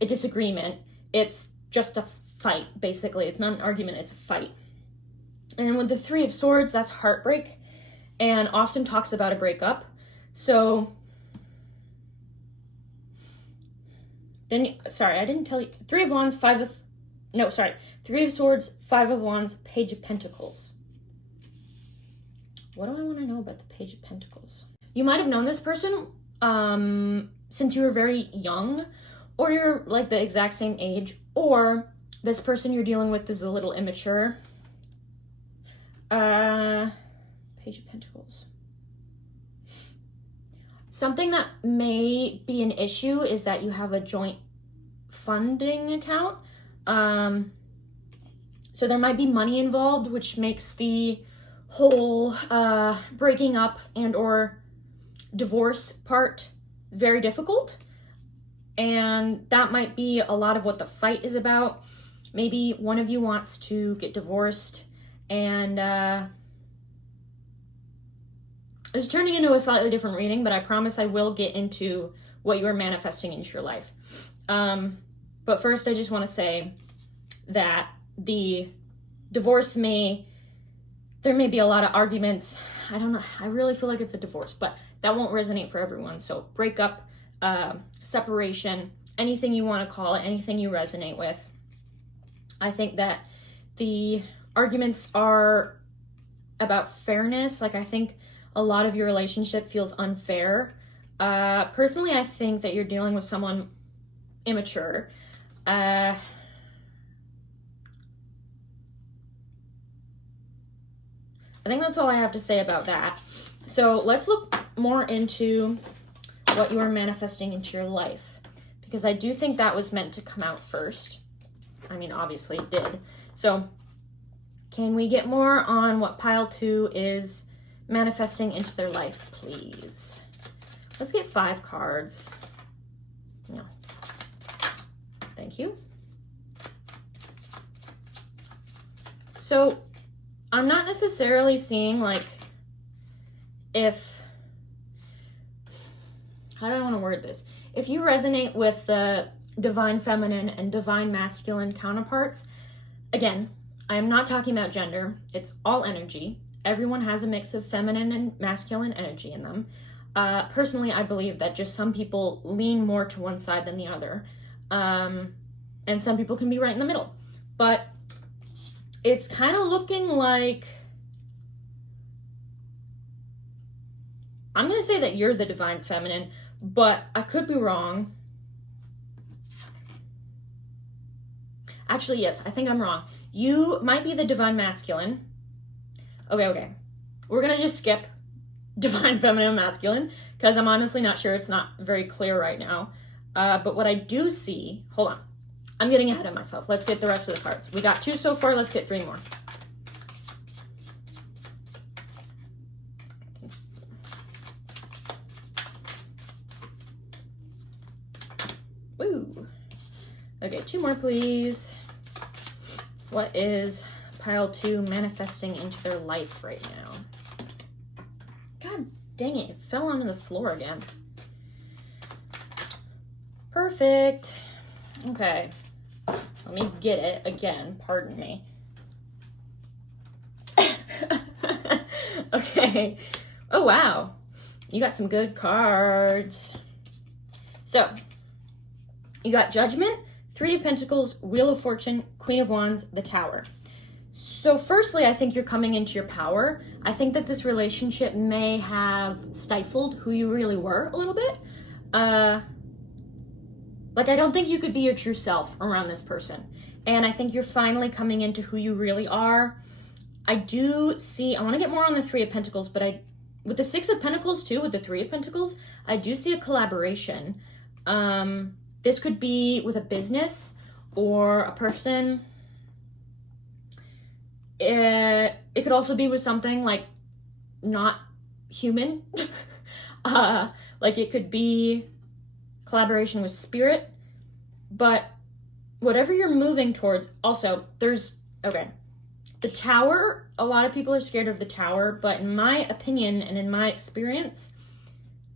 a disagreement. It's just a fight, basically. It's not an argument, it's a fight. And with the Three of Swords, that's heartbreak and often talks about a breakup. So then, sorry, I didn't tell you. Three of Wands, Three of Swords, Five of Wands, Page of Pentacles. What do I want to know about the Page of Pentacles? You might have known this person since you were very young, or you're like the exact same age, or this person you're dealing with is a little immature. Page of Pentacles. Something that may be an issue is that you have a joint funding account. So there might be money involved, which makes the whole breaking up and or divorce part very difficult. And that might be a lot of what the fight is about. Maybe one of you wants to get divorced, and it's turning into a slightly different reading, but I promise I will get into what you are manifesting into your life. But first, I just want to say that the divorce there may be a lot of arguments. I don't know. I really feel like it's a divorce, but that won't resonate for everyone. So breakup, separation, anything you want to call it, anything you resonate with. I think that the arguments are about fairness. Like, I think a lot of your relationship feels unfair. Personally, I think that you're dealing with someone immature. I think that's all I have to say about that. So let's look more into what you are manifesting into your life, because I do think that was meant to come out first. I mean, obviously it did. So can we get more on what pile 2 is manifesting into their life, please? Let's get 5 cards. No. Thank you. So I'm not necessarily seeing, like, how do I want to word this? If you resonate with the divine feminine and divine masculine counterparts, again, I'm not talking about gender. It's all energy. Everyone has a mix of feminine and masculine energy in them. Personally, I believe that just some people lean more to one side than the other. And some people can be right in the middle. But it's kind of looking like, I'm going to say that you're the divine feminine, but I could be wrong. Actually, yes, I think I'm wrong. You might be the divine masculine. Okay. We're going to just skip divine feminine and masculine, because I'm honestly not sure. It's not very clear right now. But what I do see, hold on. I'm getting ahead of myself. Let's get the rest of the cards. We got 2 so far. Let's get 3 more. Woo. Okay, 2 more, please. What is pile 2 manifesting into their life right now? God dang it. It fell onto the floor again. Perfect. Okay. Let me get it again. Pardon me. Okay. Oh, wow. You got some good cards. So, you got Judgment, 3 of Pentacles, Wheel of Fortune, Queen of Wands, the Tower. So firstly, I think you're coming into your power. I think that this relationship may have stifled who you really were a little bit. Like, I don't think you could be your true self around this person. And I think you're finally coming into who you really are. I do see, I want to get more on the 3 of Pentacles, but with the 6 of Pentacles too, with the 3 of Pentacles, I do see a collaboration. This could be with a business or a person. It could also be with something like not human. Like it could be collaboration with spirit, but whatever you're moving towards, also okay, the tower, a lot of people are scared of the tower, but in my opinion and in my experience,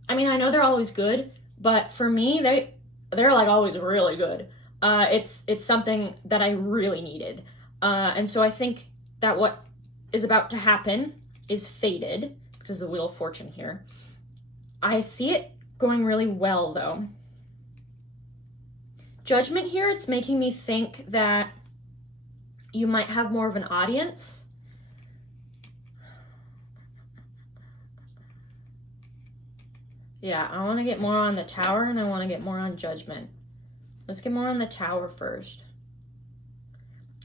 I mean, I know they're always good, but for me, they're like always really good. It's something that I really needed. And so I think that what is about to happen is fated, because of the Wheel of Fortune here. I see it going really well, though. Judgment here, it's making me think that you might have more of an audience. Yeah, I want to get more on the tower and I want to get more on judgment. Let's get more on the tower first.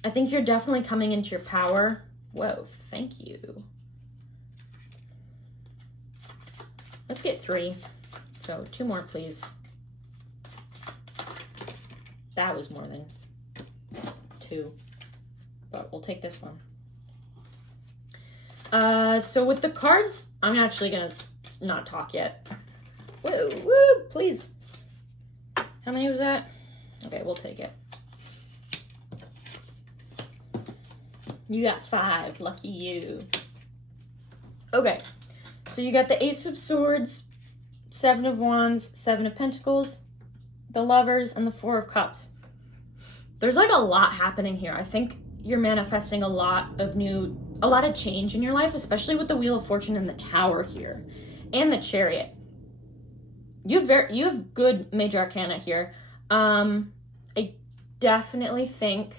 I think you're definitely coming into your power. Whoa, thank you. Let's get 3. So 2 more, please. That was more than 2, but we'll take this one. So with the cards, I'm actually gonna not talk yet. Woo, woo, please. How many was that? Okay, we'll take it. You got 5, lucky you. Okay, so you got the Ace of Swords, 7 of Wands, 7 of Pentacles, the Lovers, and the 4 of Cups. There's like a lot happening here. I think you're manifesting a lot of change in your life, especially with the Wheel of Fortune and the Tower here, and the Chariot. You have good major arcana here. I definitely think,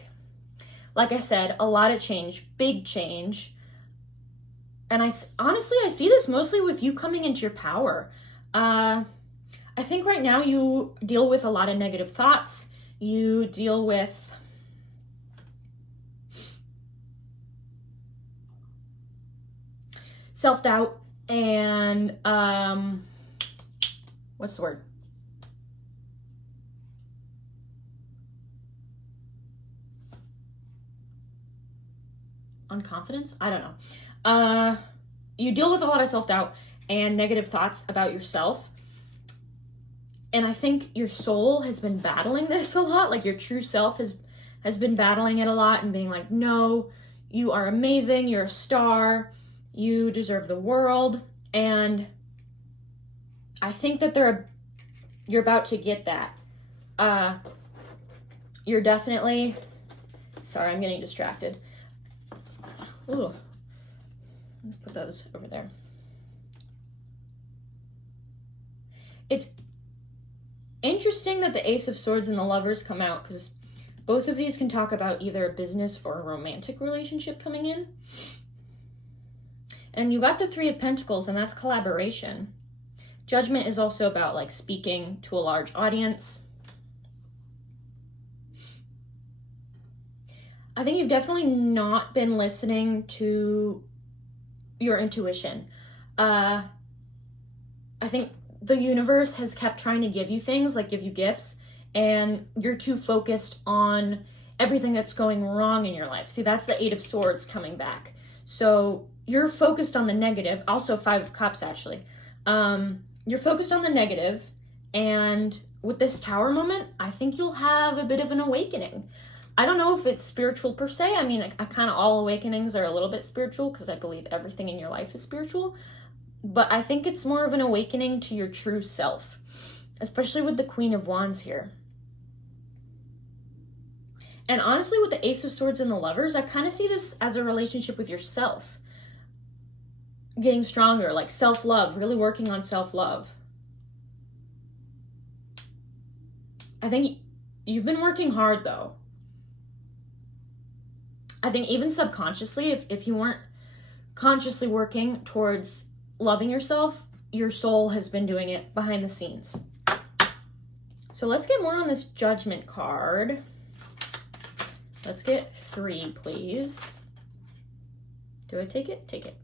like I said, a lot of change, big change. And honestly, I see this mostly with you coming into your power. I think right now you deal with a lot of negative thoughts. You deal with self-doubt and, what's the word? Unconfidence? I don't know. You deal with a lot of self-doubt and negative thoughts about yourself. And I think your soul has been battling this a lot. Like your true self has been battling it a lot and being like, no, you are amazing. You're a star. You deserve the world. And I think that you're about to get that. You're definitely, sorry, I'm getting distracted. Ooh, let's put those over there. It's interesting that the Ace of Swords and the Lovers come out, because both of these can talk about either a business or a romantic relationship coming in. And you got the 3 of Pentacles, and that's collaboration. Judgment is also about like speaking to a large audience. I think you've definitely not been listening to your intuition. I think the universe has kept trying to give you things, like give you gifts, and you're too focused on everything that's going wrong in your life. See, that's the 8 of Swords coming back. So you're focused on the negative, also 5 of Cups actually. You're focused on the negative, and with this Tower moment, I think you'll have a bit of an awakening. I don't know if it's spiritual per se. I mean, I kind of all awakenings are a little bit spiritual because I believe everything in your life is spiritual. But I think it's more of an awakening to your true self, especially with the Queen of Wands here. And honestly, with the Ace of Swords and the Lovers, I kind of see this as a relationship with yourself. Getting stronger, like self-love, really working on self-love. I think you've been working hard though. I think even subconsciously, if you weren't consciously working towards loving yourself, your soul has been doing it behind the scenes. So let's get more on this Judgment card. Let's get 3, please. Do I take it? Take it.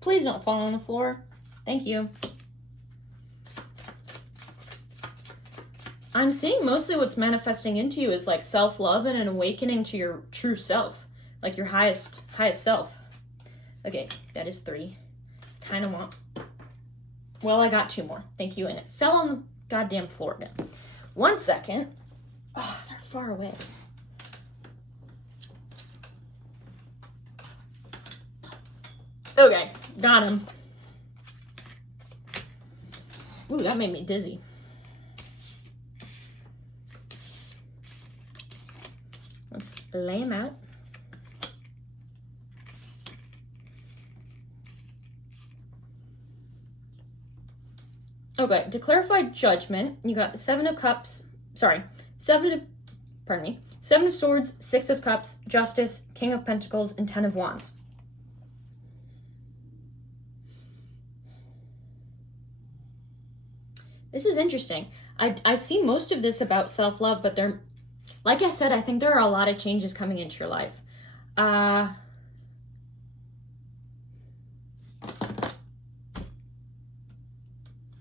Please don't fall on the floor. Thank you. I'm seeing mostly what's manifesting into you is like self-love and an awakening to your true self, like your highest self. Okay, that is 3. Kind of want, well, I got 2 more. Thank you. And it fell on the goddamn floor again. 1 second. Oh, they're far away. Okay, got him. Ooh, that made me dizzy. Let's lay him out. Okay, to clarify judgment, you got the 7 of Cups, pardon me, 7 of Swords, 6 of Cups, Justice, King of Pentacles, and 10 of Wands. This is interesting. I see most of this about self-love, but there, like I said, I think there are a lot of changes coming into your life.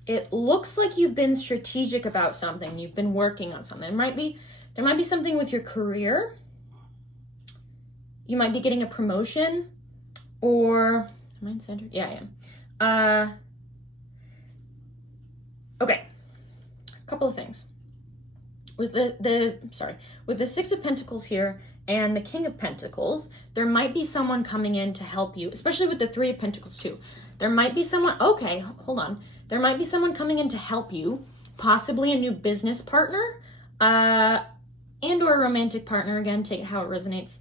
It looks like you've been strategic about something. You've been working on something. There might be something with your career. You might be getting a promotion, or am I in center? Yeah, I am. Okay, a couple of things. With the 6 of Pentacles here and the King of Pentacles, there might be someone coming in to help you, especially with the 3 of Pentacles too. There might be someone, okay, hold on. There might be someone coming in to help you, possibly a new business partner, and or a romantic partner, again, take how it resonates.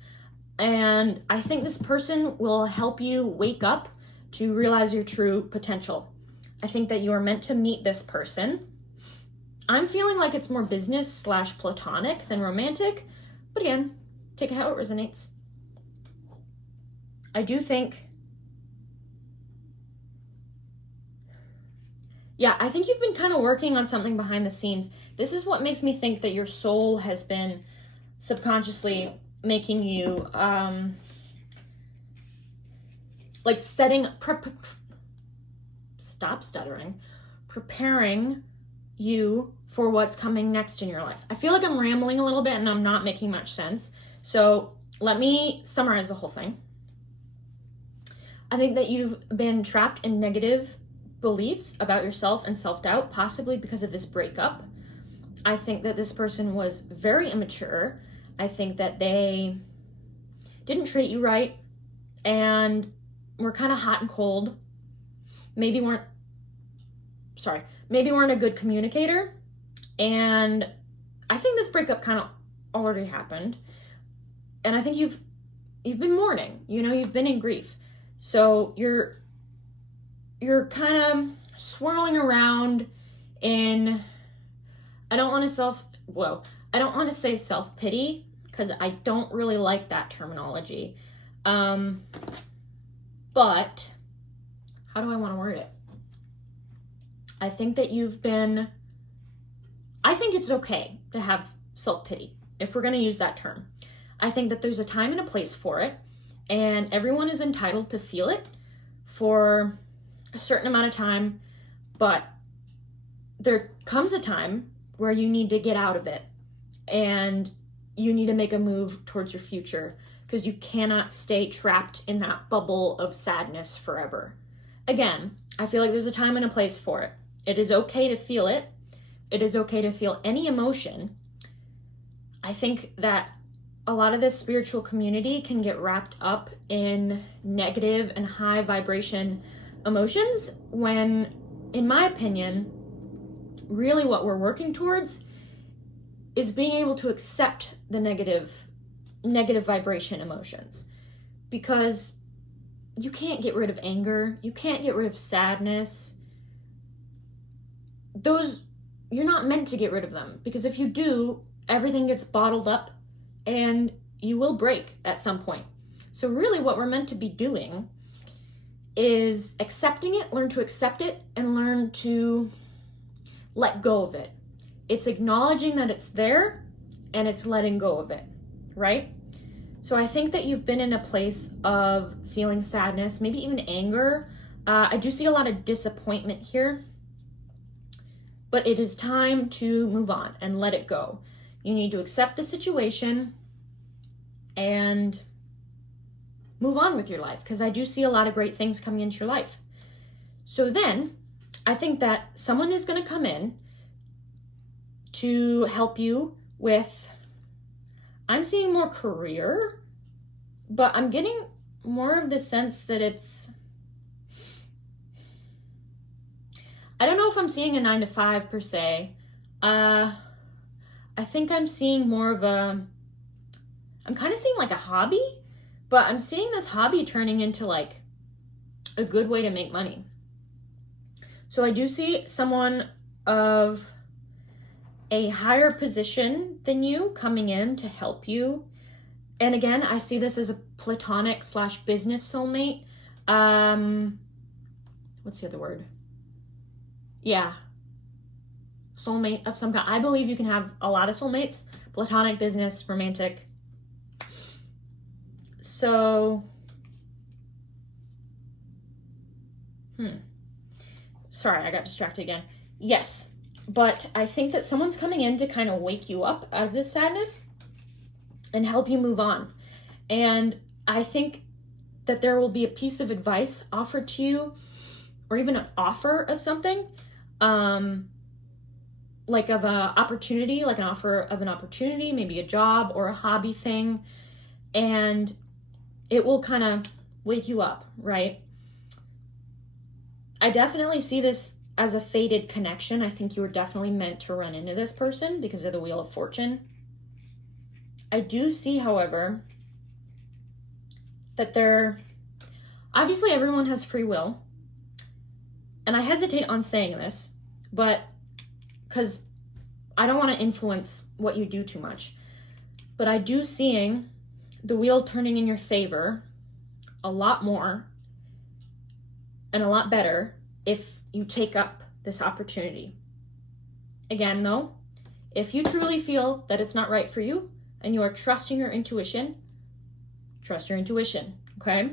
And I think this person will help you wake up to realize your true potential. I think that you are meant to meet this person. I'm feeling like it's more business / platonic than romantic, but again, take how it resonates. I do think, yeah, I think you've been kind of working on something behind the scenes. This is what makes me think that your soul has been subconsciously making you, like stop stuttering, preparing you for what's coming next in your life. I feel like I'm rambling a little bit and I'm not making much sense. So let me summarize the whole thing. I think that you've been trapped in negative beliefs about yourself and self-doubt, possibly because of this breakup. I think that this person was very immature. I think that they didn't treat you right and were kind of hot and cold. Maybe weren't a good communicator. And I think this breakup kind of already happened. And I think you've been mourning, you've been in grief. So you're kind of swirling around in, I don't want to say self-pity, because I don't really like that terminology. But how do I want to word it? I think that I think it's okay to have self-pity, if we're going to use that term. I think that there's a time and a place for it, and everyone is entitled to feel it for a certain amount of time, but there comes a time where you need to get out of it, and you need to make a move towards your future, because you cannot stay trapped in that bubble of sadness forever. Again, I feel like there's a time and a place for it. It is okay to feel it. It is okay to feel any emotion. I think that a lot of this spiritual community can get wrapped up in negative and high vibration emotions when, in my opinion, really what we're working towards is being able to accept the negative vibration emotions. Because you can't get rid of anger. You can't get rid of sadness. You're not meant to get rid of them, because if you do, everything gets bottled up and you will break at some point. So really what we're meant to be doing is accepting it, learn to accept it, and learn to let go of it. It's acknowledging that it's there and it's letting go of it, right? So I think that you've been in a place of feeling sadness, maybe even anger. I do see a lot of disappointment here. but it is time to move on and let it go. You need to accept the situation and move on with your life, because I do see a lot of great things coming into your life. So then I think that someone is going to come in to help you with, I'm seeing more career, but I'm getting more of the sense that it's, I don't know if I'm seeing a 9 to 5 per se. I think I'm seeing more of a, I'm kind of seeing like a hobby, but I'm seeing this hobby turning into like a good way to make money. So I do see someone of a higher position than you coming in to help you. And again, I see this as a platonic / business soulmate. What's the other word? Yeah. Soulmate of some kind. I believe you can have a lot of soulmates. Platonic, business, romantic. So, sorry, I got distracted again. Yes, but I think that someone's coming in to kind of wake you up out of this sadness and help you move on. And I think that there will be a piece of advice offered to you, or even an offer of something, like of a opportunity, like an offer of an opportunity, maybe a job or a hobby thing, and it will kind of wake you up, right? I definitely see this as a fated connection. I think you were definitely meant to run into this person because of the Wheel of Fortune. I do see, however, that obviously everyone has free will. And I hesitate on saying this, but because I don't want to influence what you do too much. But I do seeing the wheel turning in your favor a lot more and a lot better if you take up this opportunity. Again, though, if you truly feel that it's not right for you and you are trusting your intuition, trust your intuition, okay?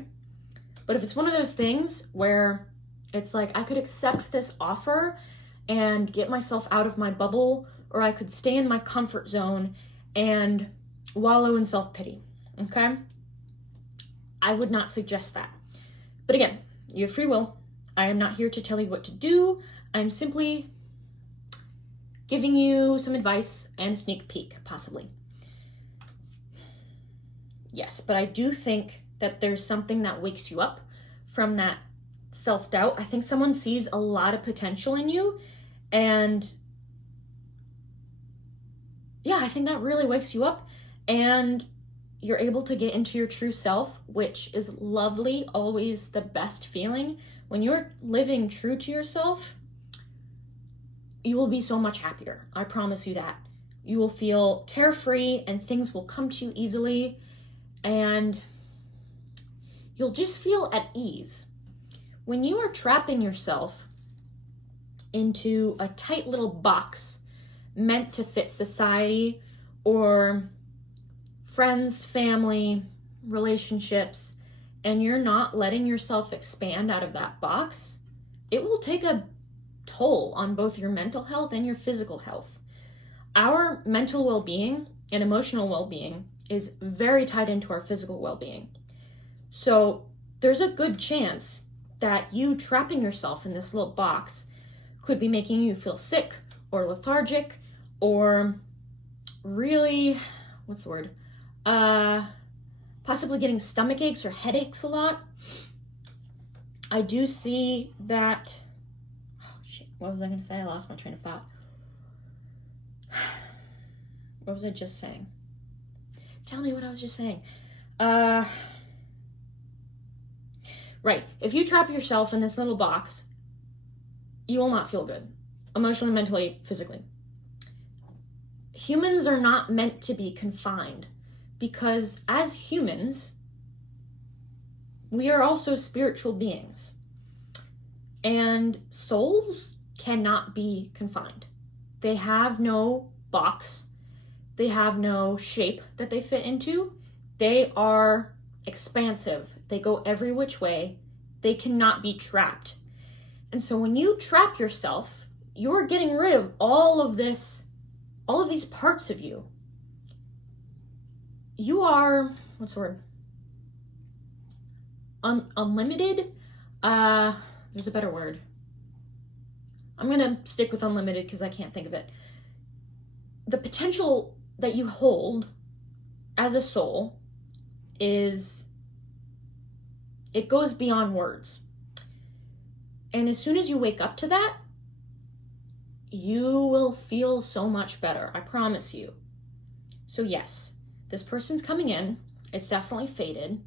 But if it's one of those things where it's like, I could accept this offer and get myself out of my bubble, or I could stay in my comfort zone and wallow in self-pity, okay? I would not suggest that. But again, you have free will. I am not here to tell you what to do. I'm simply giving you some advice and a sneak peek, possibly. Yes, but I do think that there's something that wakes you up from that self-doubt. I think someone sees a lot of potential in you, and yeah, I think that really wakes you up, and you're able to get into your true self, which is lovely, always the best feeling. When you're living true to yourself, you will be so much happier. I promise you that. You will feel carefree and things will come to you easily, and you'll just feel at ease. When you are trapping yourself into a tight little box meant to fit society or friends, family, relationships, and you're not letting yourself expand out of that box, it will take a toll on both your mental health and your physical health. Our mental well-being and emotional well-being is very tied into our physical well-being. So there's a good chance that you trapping yourself in this little box could be making you feel sick or lethargic or really, what's the word? Possibly getting stomach aches or headaches a lot. I do see that, oh shit, what was I going to say? I lost my train of thought. What was I just saying? Tell me what I was just saying. Right, if you trap yourself in this little box, you will not feel good, emotionally, mentally, physically. Humans are not meant to be confined, because as humans, we are also spiritual beings. And souls cannot be confined. They have no box. They have no shape that they fit into. They are expansive. They go every which way. They cannot be trapped. And so when you trap yourself you're getting rid of all of these parts of you. You are, what's the word? Unlimited? There's a better word. I'm gonna stick with unlimited because I can't think of it. The potential that you hold as a soul it goes beyond words. And as soon as you wake up to that, you will feel so much better. I promise you. So yes, this person's coming in. It's definitely fated.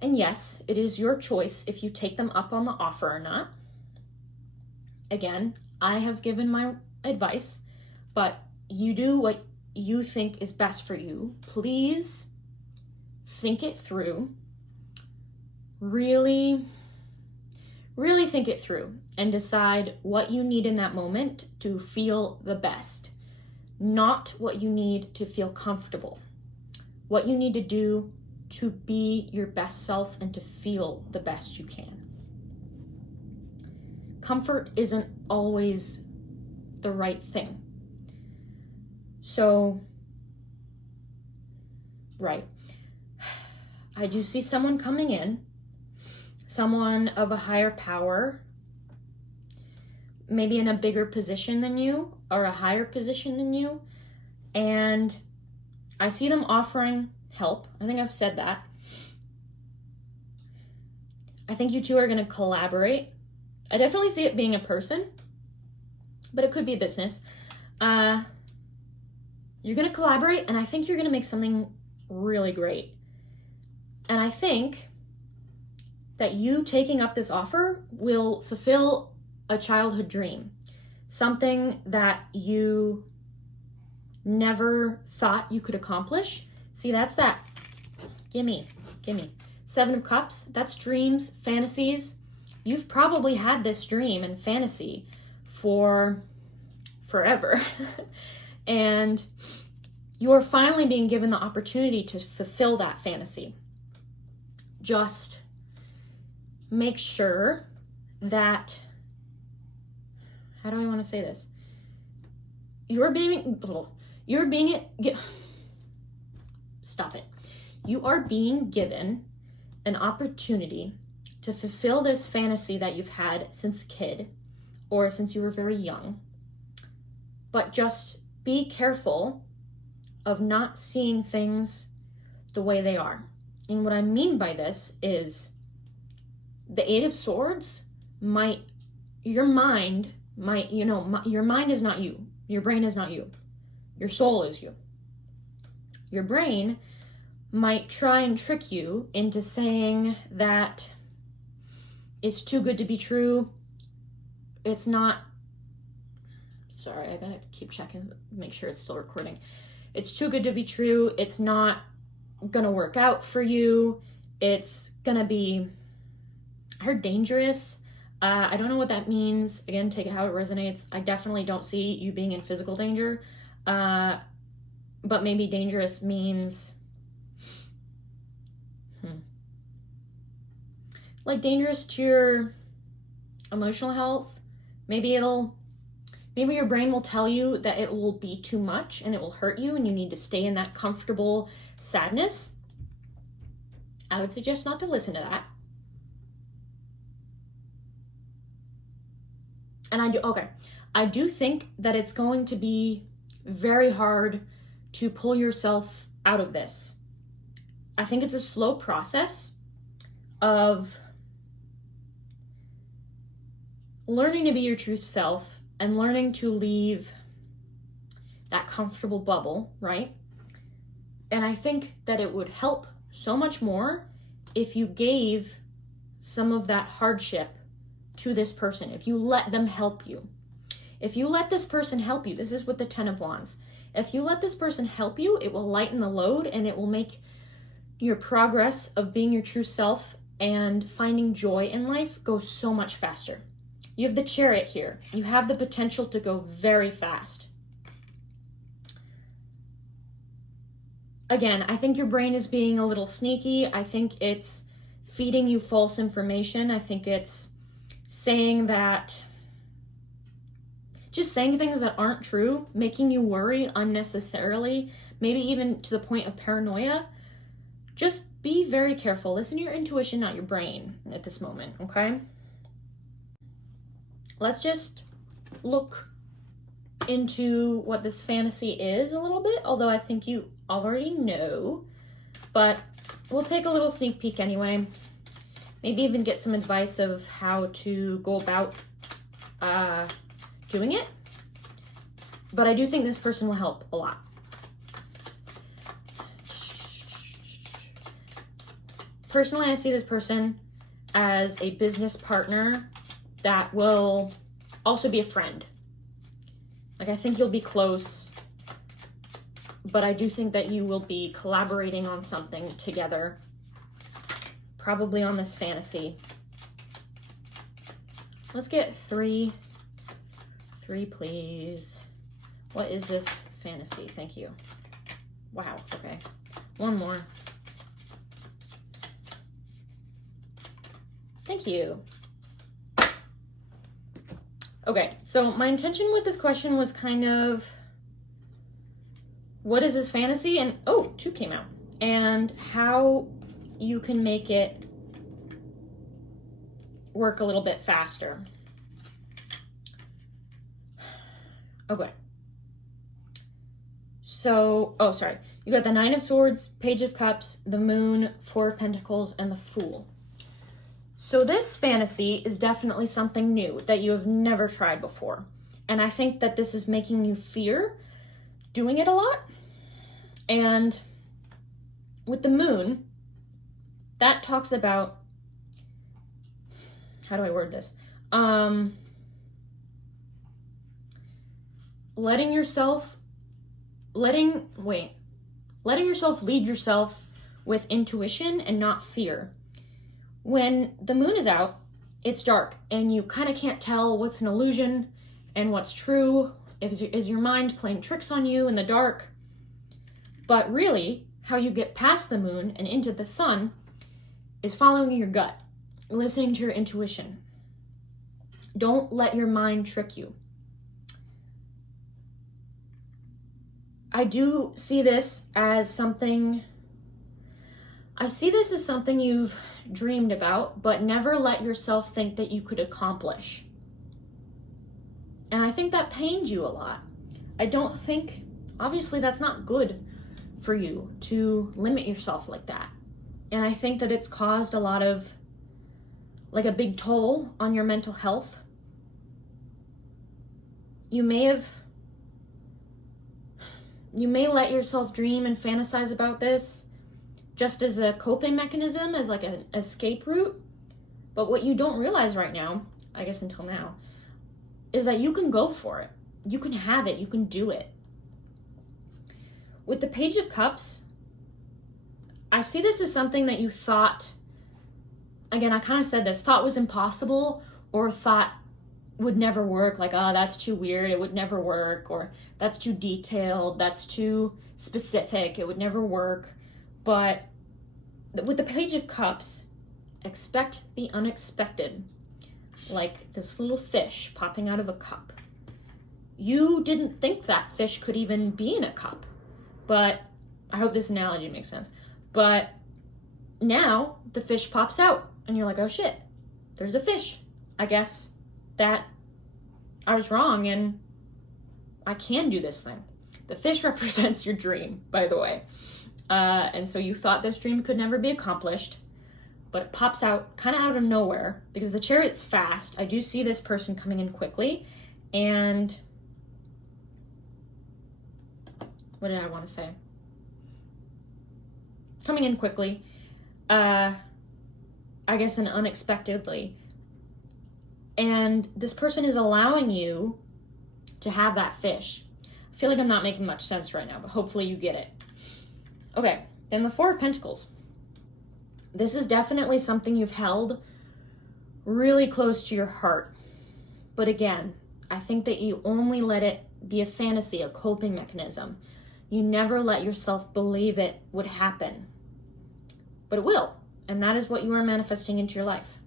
And yes, it is your choice if you take them up on the offer or not. Again, I have given my advice, but you do what you think is best for you. Please think it through. Really, really think it through and decide what you need in that moment to feel the best, not what you need to feel comfortable. What you need to do to be your best self and to feel the best you can. Comfort isn't always the right thing. So, right. I do see someone coming in, someone of a higher power, maybe in a bigger position than you or a higher position than you. And I see them offering help. I think I've said that. I think you two are going to collaborate. I definitely see it being a person, but it could be a business. You're going to collaborate, and I think you're going to make something really great. And I think that you taking up this offer will fulfill a childhood dream, something that you never thought you could accomplish. See, that's that. Gimme. 7 of Cups, that's dreams, fantasies. You've probably had this dream and fantasy for forever. And you're finally being given the opportunity to fulfill that fantasy. Just make sure that, how do I want to say this? You are being given an opportunity to fulfill this fantasy that you've had since a kid or since you were very young. But just be careful of not seeing things the way they are. And what I mean by this is the 8 of Swords your mind is not you. Your brain is not you. Your soul is you. Your brain might try and trick you into saying that it's too good to be true. It's not. Sorry, I gotta keep checking, make sure it's still recording. It's too good to be true. It's not gonna work out for you. It's gonna be, I heard dangerous. I don't know what that means. Again, take it how it resonates. I definitely don't see you being in physical danger. But maybe dangerous means, like dangerous to your emotional health. Maybe your brain will tell you that it will be too much and it will hurt you and you need to stay in that comfortable sadness. I would suggest not to listen to that. And I do think that it's going to be very hard to pull yourself out of this. I think it's a slow process of learning to be your true self and learning to leave that comfortable bubble, right? And I think that it would help so much more if you gave some of that hardship to this person, if you let them help you. If you let this person help you, this is with the 10 of Wands. If you let this person help you, it will lighten the load and it will make your progress of being your true self and finding joy in life go so much faster. You have the Chariot here. You have the potential to go very fast. Again, I think your brain is being a little sneaky. I think it's feeding you false information. I think it's saying that just saying things that aren't true, making you worry unnecessarily, maybe even to the point of paranoia, just be very careful. Listen to your intuition, not your brain at this moment, okay? Let's just look into what this fantasy is a little bit, although I think you already know, but we'll take a little sneak peek anyway. Maybe even get some advice of how to go about doing it. But I do think this person will help a lot. Personally, I see this person as a business partner that will also be a friend. Like, I think you'll be close, but I do think that you will be collaborating on something together, probably on this fantasy. Let's get three, please. What is this fantasy? Thank you. Wow, okay. One more. Thank you. Okay, so my intention with this question was kind of, what is this fantasy? And, oh, 2 came out. And how you can make it work a little bit faster. Okay. So, oh, sorry. You got the 9 of Swords, Page of Cups, the Moon, 4 of Pentacles, and the Fool. So this fantasy is definitely something new that you have never tried before. And I think that this is making you fear doing it a lot. And with the Moon, that talks about, how do I word this? Letting yourself lead yourself with intuition and not fear. When the moon is out, it's dark and you kind of can't tell what's an illusion and what's true. Is your mind playing tricks on you in the dark? But really, how you get past the moon and into the sun is following your gut, listening to your intuition. Don't let your mind trick you. I do see this as something you've dreamed about, but never let yourself think that you could accomplish. And I think that pained you a lot. I don't think, obviously that's not good for you to limit yourself like that. And I think that it's caused a lot of, like, a big toll on your mental health. You may let yourself dream and fantasize about this just as a coping mechanism, as like an escape route. But what you don't realize right now, I guess until now, is that you can go for it. You can have it. You can do it. With the Page of Cups, I see this as something that you thought, again, I kind of said this, thought was impossible or thought would never work. Like, oh, that's too weird. It would never work. Or that's too detailed. That's too specific. It would never work. But with the Page of Cups, expect the unexpected. Like this little fish popping out of a cup. You didn't think that fish could even be in a cup. But I hope this analogy makes sense. But now the fish pops out and you're like, oh shit, there's a fish. I guess that I was wrong and I can do this thing. The fish represents your dream, by the way. And so you thought this dream could never be accomplished, but it pops out kind of out of nowhere because the Chariot's fast. I do see this person coming in quickly. And what did I want to say? Coming in quickly, I guess, and unexpectedly. And this person is allowing you to have that fish. I feel like I'm not making much sense right now, but hopefully you get it. Okay, then the 4 of Pentacles. This is definitely something you've held really close to your heart. But again, I think that you only let it be a fantasy, a coping mechanism. You never let yourself believe it would happen. But it will, and that is what you are manifesting into your life.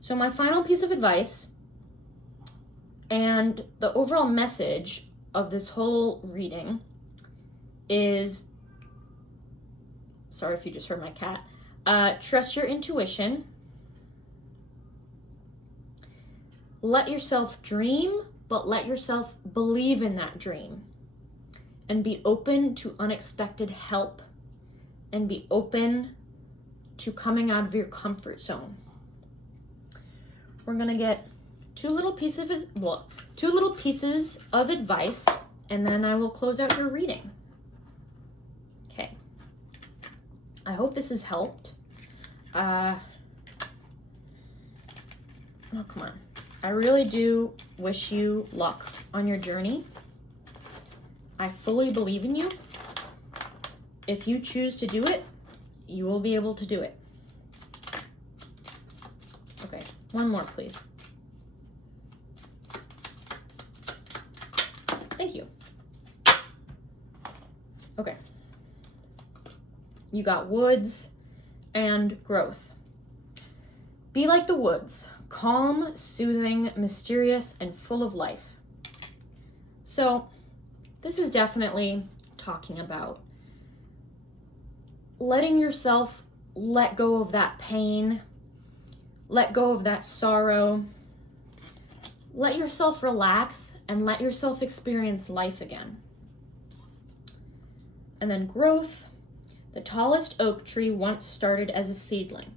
So my final piece of advice And the overall message of this whole reading is, sorry if you just heard my cat, trust your intuition, let yourself dream, but let yourself believe in that dream, and be open to unexpected help, and be open to coming out of your comfort zone. We're gonna get two little pieces of advice, and then I will close out your reading. Okay. I hope this has helped. Oh, come on. I really do wish you luck on your journey. I fully believe in you. If you choose to do it, you will be able to do it. Okay, one more, please. Thank you. Okay. You got woods and growth. Be like the woods, calm, soothing, mysterious, and full of life. So, this is definitely talking about letting yourself let go of that pain, let go of that sorrow, let yourself relax, and let yourself experience life again. And then growth. The tallest oak tree once started as a seedling.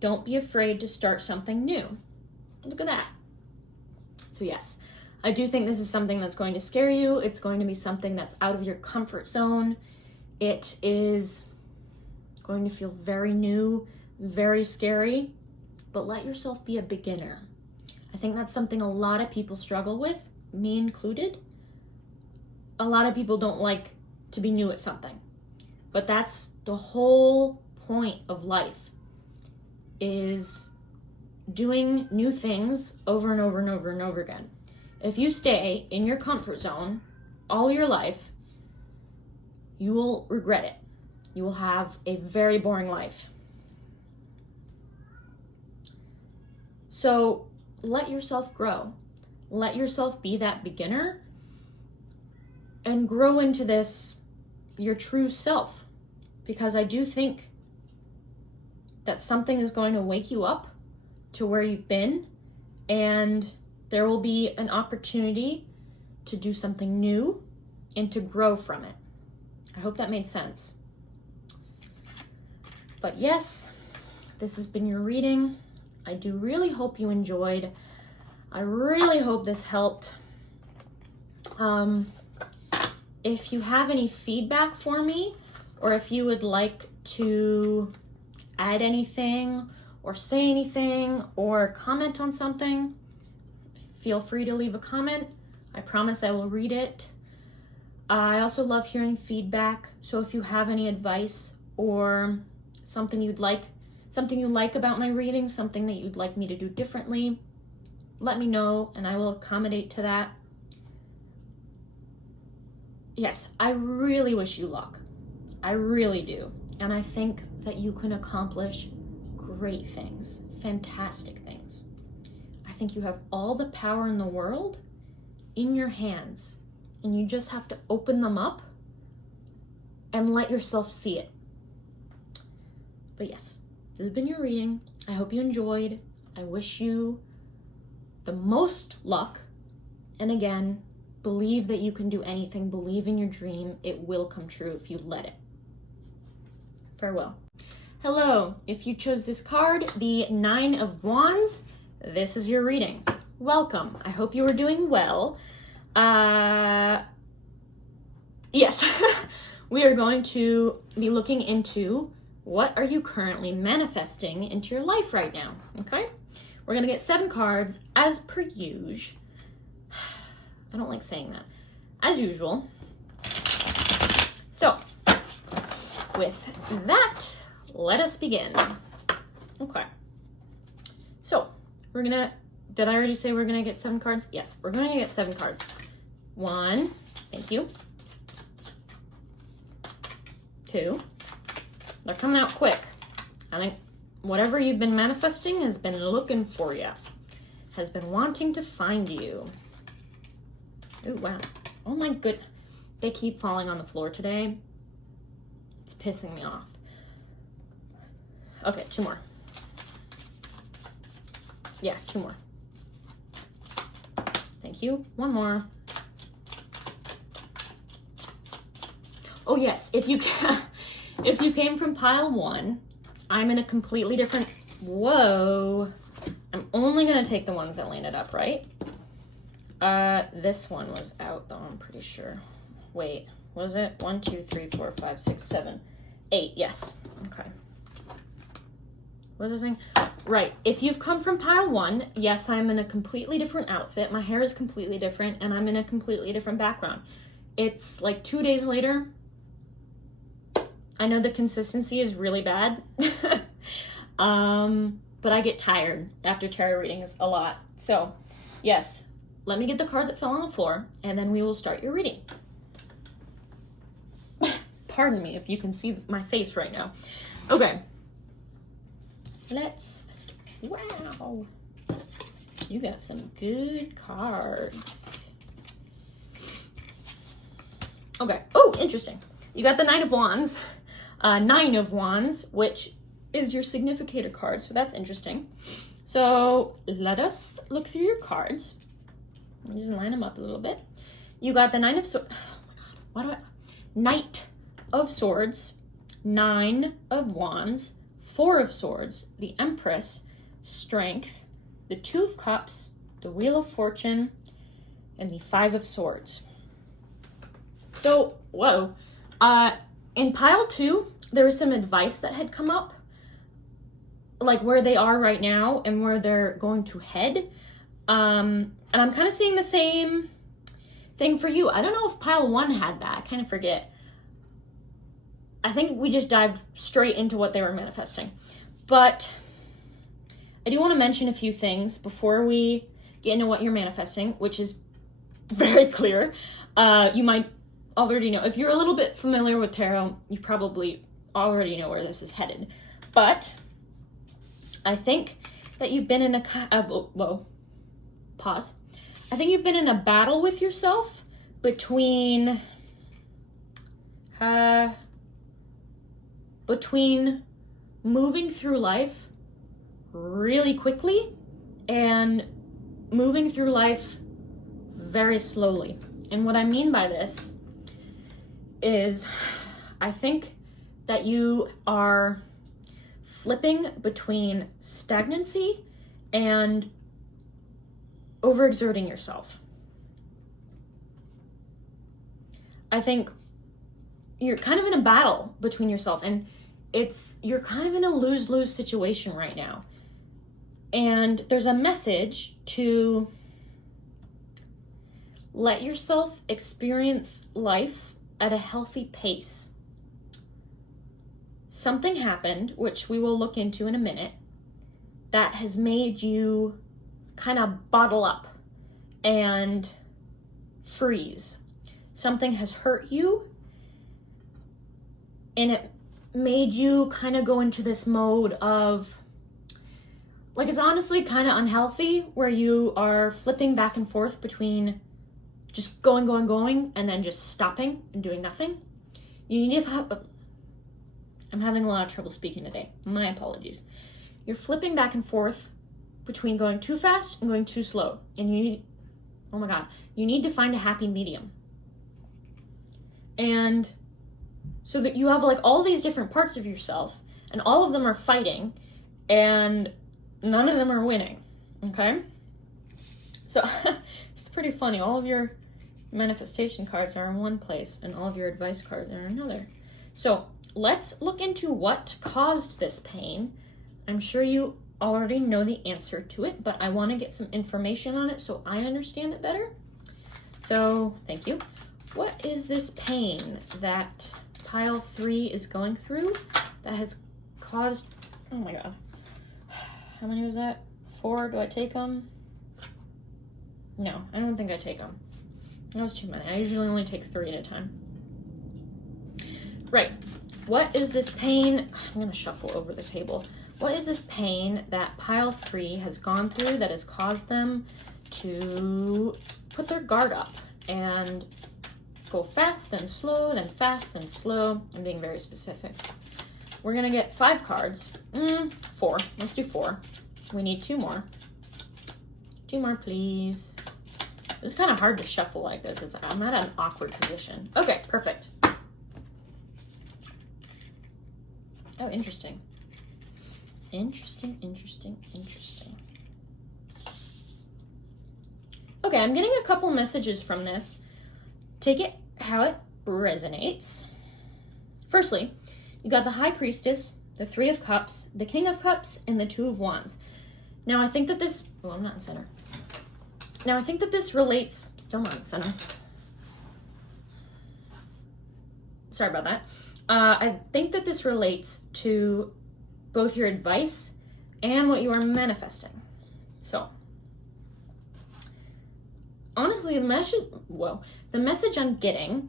Don't be afraid to start something new. Look at that. So yes, I do think this is something that's going to scare you. It's going to be something that's out of your comfort zone. It is going to feel very new, very scary, but let yourself be a beginner. I think that's something a lot of people struggle with, me included. A lot of people don't like to be new at something, but that's the whole point of life, is doing new things over and over and over and over again. If you stay in your comfort zone all your life, you will regret it. You will have a very boring life. So let yourself grow. Let yourself be that beginner and grow into this, your true self. Because I do think that something is going to wake you up to where you've been, and there will be an opportunity to do something new and to grow from it. I hope that made sense. But yes, this has been your reading. I do really hope you enjoyed. I really hope this helped. If you have any feedback for me, or if you would like to add anything or say anything or comment on something, feel free to leave a comment. I promise I will read it. I also love hearing feedback. So if you have any advice or something you like about my reading, something that you'd like me to do differently, let me know and I will accommodate to that. Yes, I really wish you luck. I really do. And I think that you can accomplish great things, fantastic things. I think you have all the power in the world in your hands, and you just have to open them up and let yourself see it. But yes, this has been your reading. I hope you enjoyed. I wish you the most luck. And again, believe that you can do anything. Believe in your dream. It will come true if you let it. Farewell. Hello, if you chose this card, the 9 of Wands, this is your reading. Welcome. I hope you are doing well. Yes, we are going to be looking into what are you currently manifesting into your life right now, okay? We're gonna get 7 cards as per usual. I don't like saying that. As usual. So, with that, let us begin. Okay. So, we're gonna, did I already say we're gonna get 7 cards? Yes, we're gonna get 7 cards. 1, thank you. 2. They're coming out quick. I think whatever you've been manifesting has been looking for you, has been wanting to find you. Oh, wow. Oh my good. They keep falling on the floor today. It's pissing me off. Okay, 2 more. Yeah, 2 more. Thank you. 1 more. Oh yes, if you came from pile 1, I'm in a completely different, whoa. I'm only gonna take the ones that landed up, right? This one was out though, I'm pretty sure. Wait, was it? 1, 2, 3, 4, 5, 6, 7, 8, yes, okay. What was I saying? Right, if you've come from pile 1, yes, I'm in a completely different outfit, my hair is completely different, and I'm in a completely different background. It's like 2 days later. I know the consistency is really bad, but I get tired after tarot readings a lot. So, yes, let me get the card that fell on the floor, and then we will start your reading. Pardon me if you can see my face right now. Okay. Wow. You got some good cards. Okay. Oh, interesting. You got the 9 of Wands. 9 of Wands, which is your significator card, so that's interesting. So let us look through your cards. Let me just line them up a little bit. You got the 9 of Swords. Oh my God, Knight of Swords, 9 of Wands, 4 of Swords, the Empress, Strength, the 2 of Cups, the Wheel of Fortune, and the 5 of Swords. So, whoa. In pile 2, there was some advice that had come up, like where they are right now and where they're going to head. And I'm kind of seeing the same thing for you. I don't know if pile 1 had that. I kind of forget. I think we just dived straight into what they were manifesting. But I do want to mention a few things before we get into what you're manifesting, which is very clear. You might already know. If you're a little bit familiar with tarot, you probably already know where this is headed. But I think that you've been in pause. I think you've been in a battle with yourself between moving through life really quickly and moving through life very slowly. And what I mean by this is I think that you are flipping between stagnancy and overexerting yourself. I think you're kind of in a battle between yourself, and you're kind of in a lose-lose situation right now. And there's a message to let yourself experience life at a healthy pace. Something happened, which we will look into in a minute, that has made you kind of bottle up and freeze. Something has hurt you, and it made you kind of go into this mode of, like, it's honestly kind of unhealthy, where you are flipping back and forth between just going, and then just stopping and doing nothing. You need to have, I'm having a lot of trouble speaking today. My apologies. You're flipping back and forth between going too fast and going too slow. And you need, oh my God, you need to find a happy medium. And so that you have like all these different parts of yourself, and all of them are fighting, and none of them are winning, okay? So it's pretty funny. All of your manifestation cards are in one place, and all of your advice cards are in another. So let's look into what caused this pain. I'm sure you already know the answer to it, but I want to get some information on it so I understand it better. So thank you. What is this pain that pile 3 is going through that has caused, oh my God, how many was that? 4? Do I take them? No, I don't think I take them. That was too many. I usually only take 3 at a time. Right. What is this pain? I'm going to shuffle over the table. What is this pain that pile 3 has gone through that has caused them to put their guard up and go fast, then slow, then fast, then slow. I'm being very specific. We're gonna get 5 cards. 4. Let's do 4. We need 2 more. 2 more, please. It's kind of hard to shuffle like this. I'm at an awkward position. Okay, perfect. Oh, interesting. Interesting. Okay, I'm getting a couple messages from this. Take it how it resonates. Firstly, you got the High Priestess, the 3 of Cups, the King of Cups, and the 2 of Wands. Now, I think that this... Oh, I'm not in center. Now, I think that this relates... Still not in center. Sorry about that. I think that this relates to both your advice and what you are manifesting. So, honestly, the message I'm getting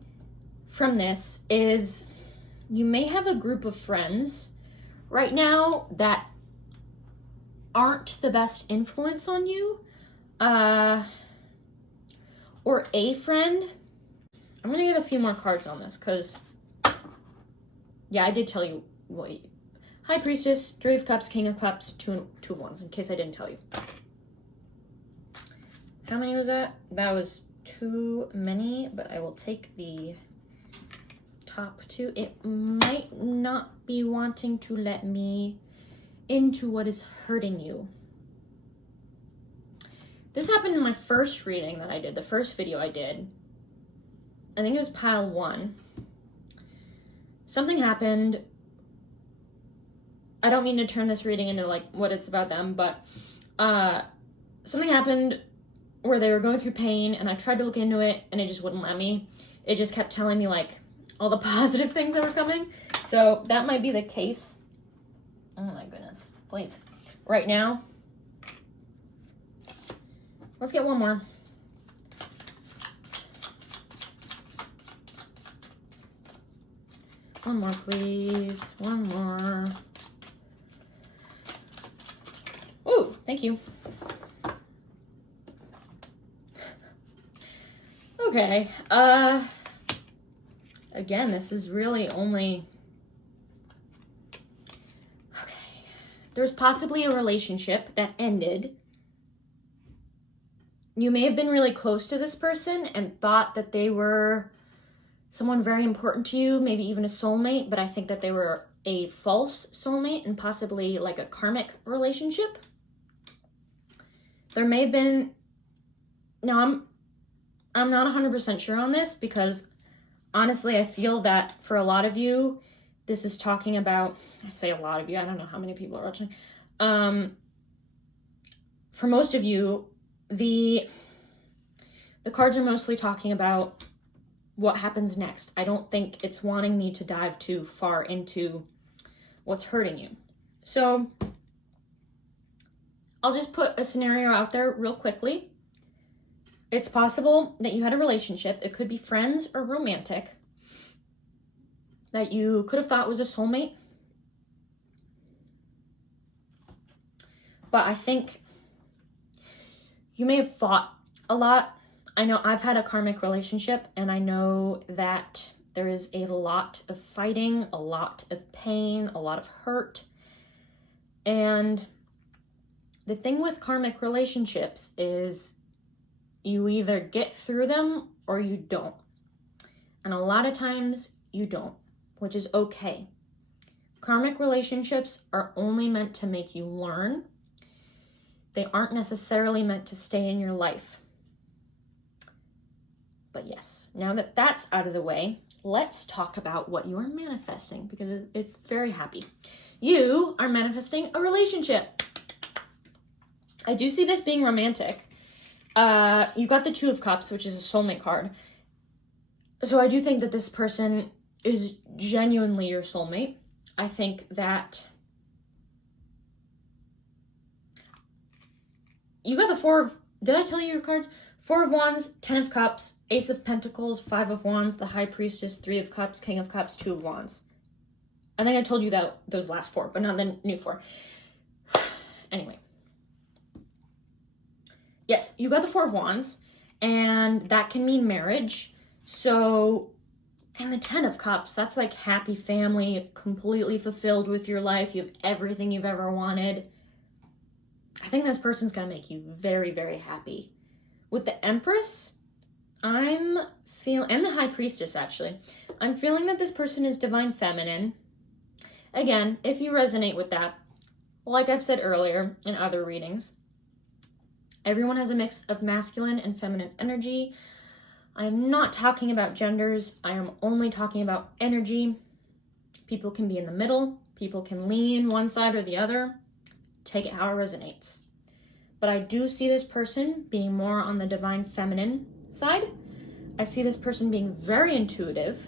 from this is you may have a group of friends right now that aren't the best influence on you, or a friend. I'm gonna get a few more cards on this because, yeah, I did tell you what. High Priestess, 3 of Cups, King of Cups, 2 of Wands, in case I didn't tell you. How many was that? That was too many, but I will take the top 2. It might not be wanting to let me into what is hurting you. This happened in my first reading that I did, the first video I did. I think it was pile 1. Something happened. I don't mean to turn this reading into like what it's about them, but something happened where they were going through pain and I tried to look into it and it just wouldn't let me. It just kept telling me like all the positive things that were coming. So that might be the case. Oh my goodness, please. Right now, let's get one more. One more, please. One more. Ooh, thank you. Okay, again, this is really only... Okay. There's possibly a relationship that ended. You may have been really close to this person and thought that they were someone very important to you, maybe even a soulmate, but I think that they were a false soulmate and possibly like a karmic relationship. There may have been... Now, I'm not 100% sure on this because honestly, I feel that for a lot of you, this is talking about, I say a lot of you, I don't know how many people are watching. For most of you, the cards are mostly talking about what happens next. I don't think it's wanting me to dive too far into what's hurting you. So I'll just put a scenario out there real quickly. It's possible that you had a relationship. It could be friends or romantic that you could have thought was a soulmate. But I think you may have fought a lot. I know I've had a karmic relationship and I know that there is a lot of fighting, a lot of pain, a lot of hurt. And the thing with karmic relationships is you either get through them or you don't. And a lot of times you don't, which is okay. Karmic relationships are only meant to make you learn. They aren't necessarily meant to stay in your life. But yes, now that that's out of the way, let's talk about what you are manifesting because it's very happy. You are manifesting a relationship. I do see this being romantic. You got the 2 of Cups, which is a soulmate card. So I do think that this person is genuinely your soulmate. I think that you got the 4 of... Did I tell you your cards? 4 of Wands, 10 of Cups, Ace of Pentacles, 5 of Wands, the High Priestess, 3 of Cups, King of Cups, 2 of Wands. I think I told you that those last 4, but not the new 4. Anyway. Yes, you got the 4 of Wands, and that can mean marriage. So, and the 10 of Cups, that's like happy family, completely fulfilled with your life. You have everything you've ever wanted. I think this person's gonna make you very, very happy. With the Empress, and the High Priestess actually, I'm feeling that this person is divine feminine. Again, if you resonate with that, like I've said earlier in other readings, everyone has a mix of masculine and feminine energy. I am not talking about genders. I am only talking about energy. People can be in the middle. People can lean one side or the other. Take it how it resonates. But I do see this person being more on the divine feminine side. I see this person being very intuitive.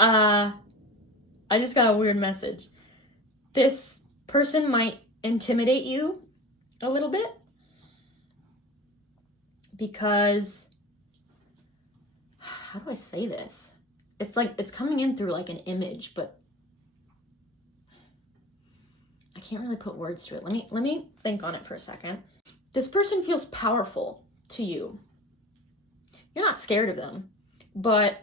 I just got a weird message. This person might intimidate you a little bit because, how do I say this? It's like, it's coming in through like an image, but I can't really put words to it. Let me think on it for a second. This person feels powerful to you. You're not scared of them, but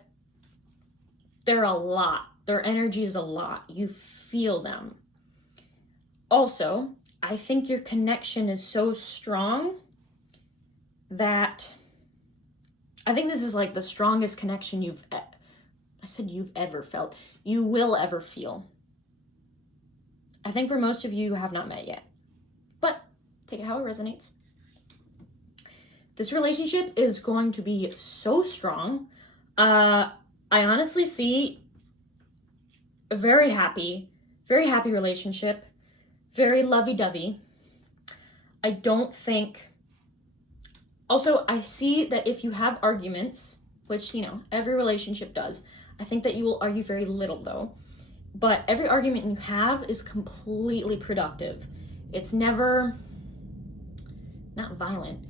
they're a lot. Their energy is a lot. You feel them. Also, I think your connection is so strong that I think this is like the strongest connection you've ever felt. You will ever feel. I think for most of you have not met yet, but take it how it resonates. This relationship is going to be so strong. I honestly see a very happy relationship, very lovey-dovey. I don't think, also I see that if you have arguments, which, you know, every relationship does, I think that you will argue very little though. But every argument you have is completely productive. It's never, not violent,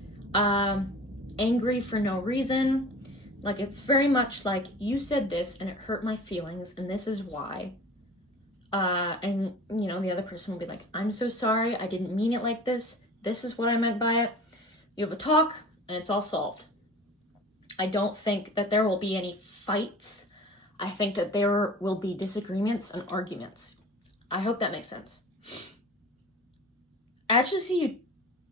angry for no reason. Like, it's very much like, you said this and it hurt my feelings and this is why. And, you know, the other person will be like, I'm so sorry, I didn't mean it like this. This is what I meant by it. You have a talk and it's all solved. I don't think that there will be any fights. I think that there will be disagreements and arguments. I hope that makes sense. I actually see you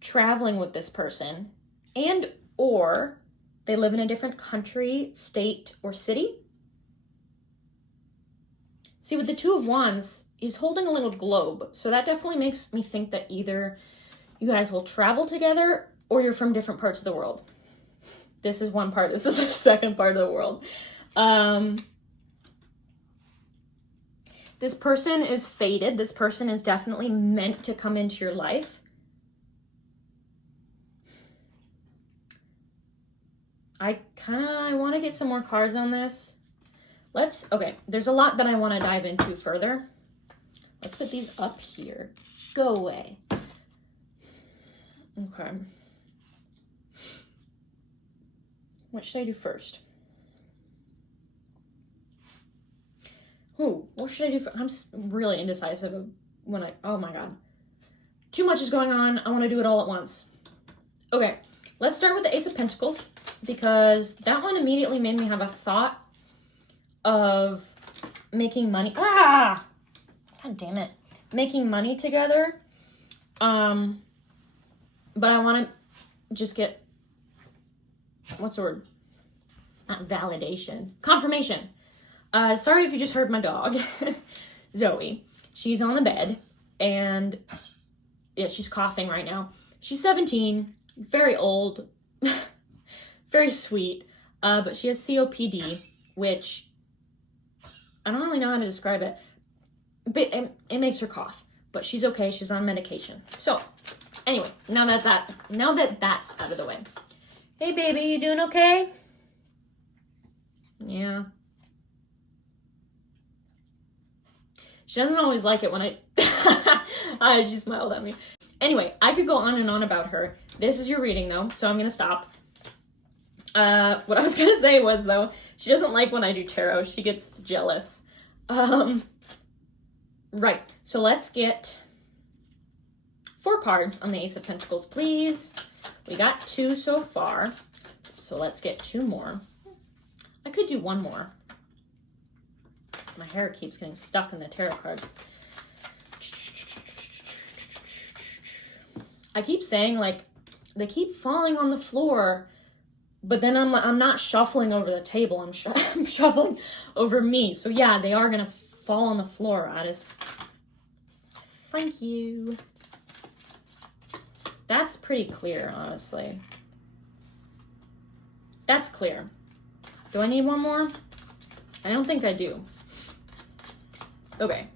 traveling with this person, and or they live in a different country, state, or city. See, with the Two of Wands, he's holding a little globe. So that definitely makes me think that either you guys will travel together or you're from different parts of the world. This is one part. This is the second part of the world. This person is fated. This person is definitely meant to come into your life. I want to get some more cards on this. Okay, there's a lot that I want to dive into further. Let's put these up here. Go away. Okay. What should I do first? What should I do? I'm really indecisive of oh my God. Too much is going on. I want to do it all at once. Okay, let's start with the Ace of Pentacles because that one immediately made me have a thought of making money. God damn it. Making money together. But I want to just get, what's the word? Not validation. Confirmation. Sorry if you just heard my dog, Zoe. She's on the bed, and yeah, she's coughing right now. She's 17, very old, very sweet, but she has COPD, which I don't really know how to describe it, but it makes her cough, but she's okay. She's on medication. So anyway, now that that's out of the way. Hey baby, you doing okay? Yeah. She doesn't always like it when she smiled at me. Anyway, I could go on and on about her. This is your reading though, so I'm gonna stop. What I was gonna say was though, she doesn't like when I do tarot. She gets jealous. Right, so let's get 4 cards on the Ace of Pentacles, please. We got 2 so far, so let's get 2 more. I could do 1 more. My hair keeps getting stuck in the tarot cards. I keep saying, like, they keep falling on the floor, but then I'm not shuffling over the table. I'm shuffling over me. So yeah, they are gonna fall on the floor. Thank you. That's pretty clear, honestly. That's clear. Do I need 1 more? I don't think I do. Okay.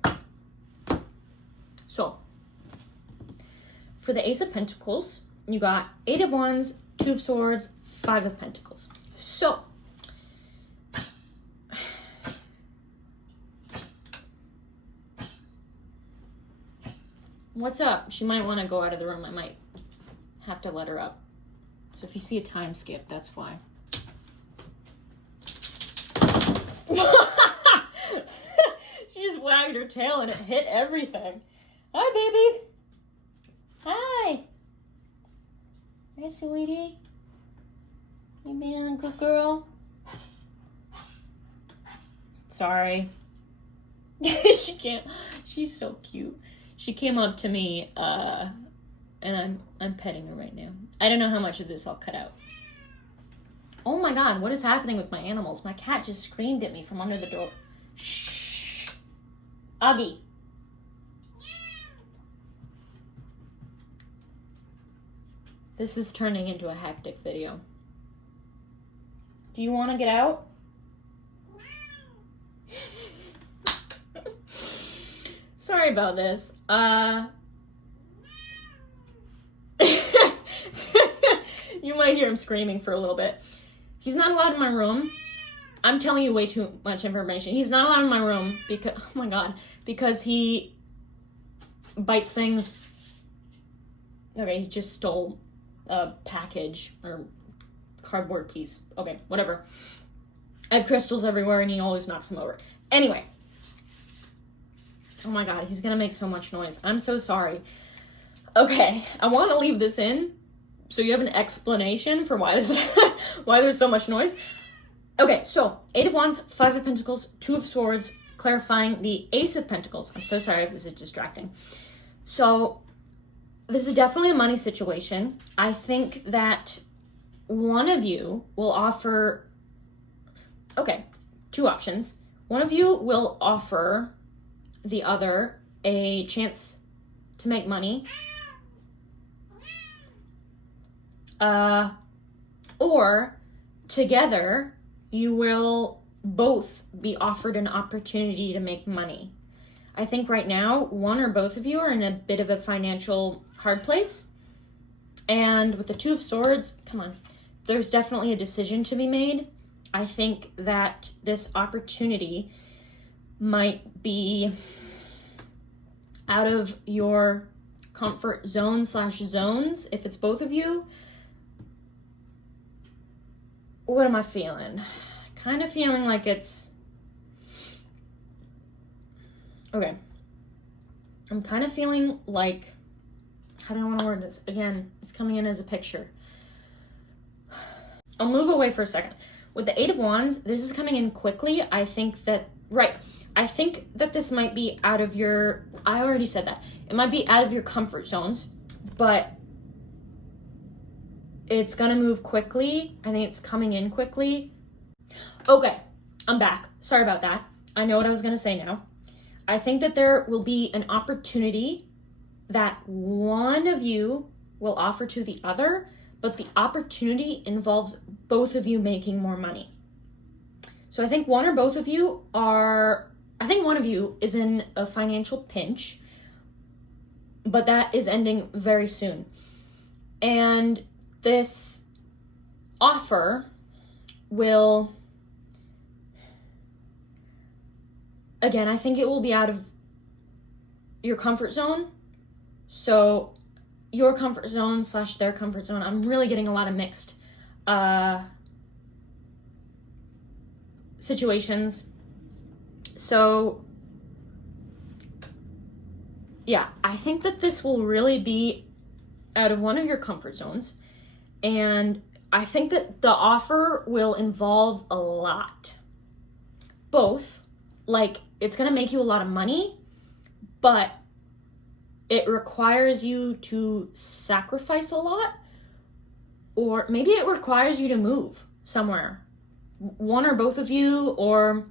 So, for the Ace of Pentacles, you got 8 of Wands, 2 of Swords, 5 of Pentacles. So, what's up? She might want to go out of the room. I might have to let her up. So if you see a time skip, that's why. She just wagged her tail and it hit everything. Hi, baby. Hi. Hi, sweetie. Hey, man, good girl. Sorry. She can't. She's so cute. She came up to me, and I'm petting her right now. I don't know how much of this I'll cut out. Oh my God, what is happening with my animals? My cat just screamed at me from under the door. Shh. Augie. This is turning into a hectic video. Do you want to get out? Sorry about this. You might hear him screaming for a little bit. He's not allowed in my room. I'm telling you way too much information. He's not allowed in my room because, oh my God, because he bites things. Okay, he just stole a package or cardboard piece. Okay, whatever. I have crystals everywhere and he always knocks them over. Anyway. Oh my God, he's gonna make so much noise. I'm so sorry. Okay, I want to leave this in so you have an explanation for why why there's so much noise. Okay, so 8 of Wands, 5 of Pentacles, 2 of Swords, clarifying the Ace of Pentacles. I'm so sorry if this is distracting. So this is definitely a money situation. I think that one of you will offer, okay, 2 options. One of you will offer the other a chance to make money. Or together you will both be offered an opportunity to make money. I think right now one or both of you are in a bit of a financial hard place. And with the 2 of Swords, come on, there's definitely a decision to be made. I think that this opportunity might be out of your comfort zone / zones. If it's both of you, what am I feeling? Kind of feeling like it's, okay. I'm kind of feeling like, how do I want to word this? Again, it's coming in as a picture. I'll move away for a second. With the 8 of Wands, this is coming in quickly. I think that, right, I think that this might be out of your, I already said that. It might be out of your comfort zones, but it's gonna move quickly. I think it's coming in quickly. Okay, I'm back. Sorry about that. I know what I was gonna say now. I think that there will be an opportunity that one of you will offer to the other, but the opportunity involves both of you making more money. So I think one or both of you are, I think one of you is in a financial pinch, but that is ending very soon. And this offer will, again, I think it will be out of your comfort zone. So your comfort zone / their comfort zone. I'm really getting a lot of mixed situations. So yeah, I think that this will really be out of one of your comfort zones. And I think that the offer will involve a lot. Both, like, it's going to make you a lot of money, but it requires you to sacrifice a lot, or maybe it requires you to move somewhere. One or both of you, or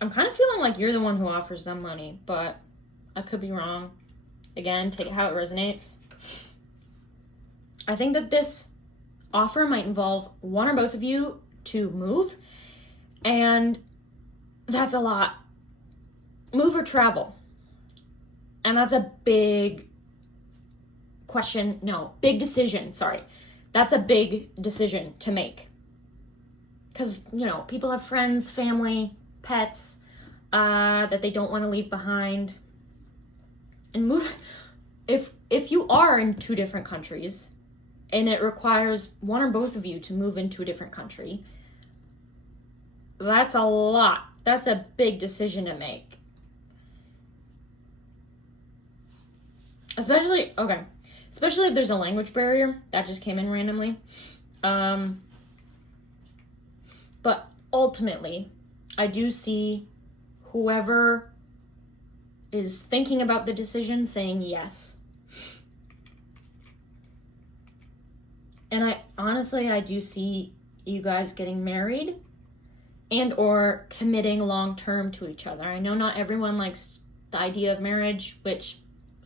I'm kind of feeling like you're the one who offers them money, but I could be wrong. Again, take it how it resonates. I think that this offer might involve one or both of you to move, and that's a lot. Move or travel. And that's a big big decision, sorry. That's a big decision to make. Because, you know, people have friends, family, pets that they don't want to leave behind. And move, if you are in two different countries, and it requires one or both of you to move into a different country, that's a lot. That's a big decision to make. Especially if there's a language barrier. That just came in randomly. But ultimately, I do see whoever is thinking about the decision saying yes. And I do see you guys getting married and or committing long-term to each other. I know not everyone likes the idea of marriage, which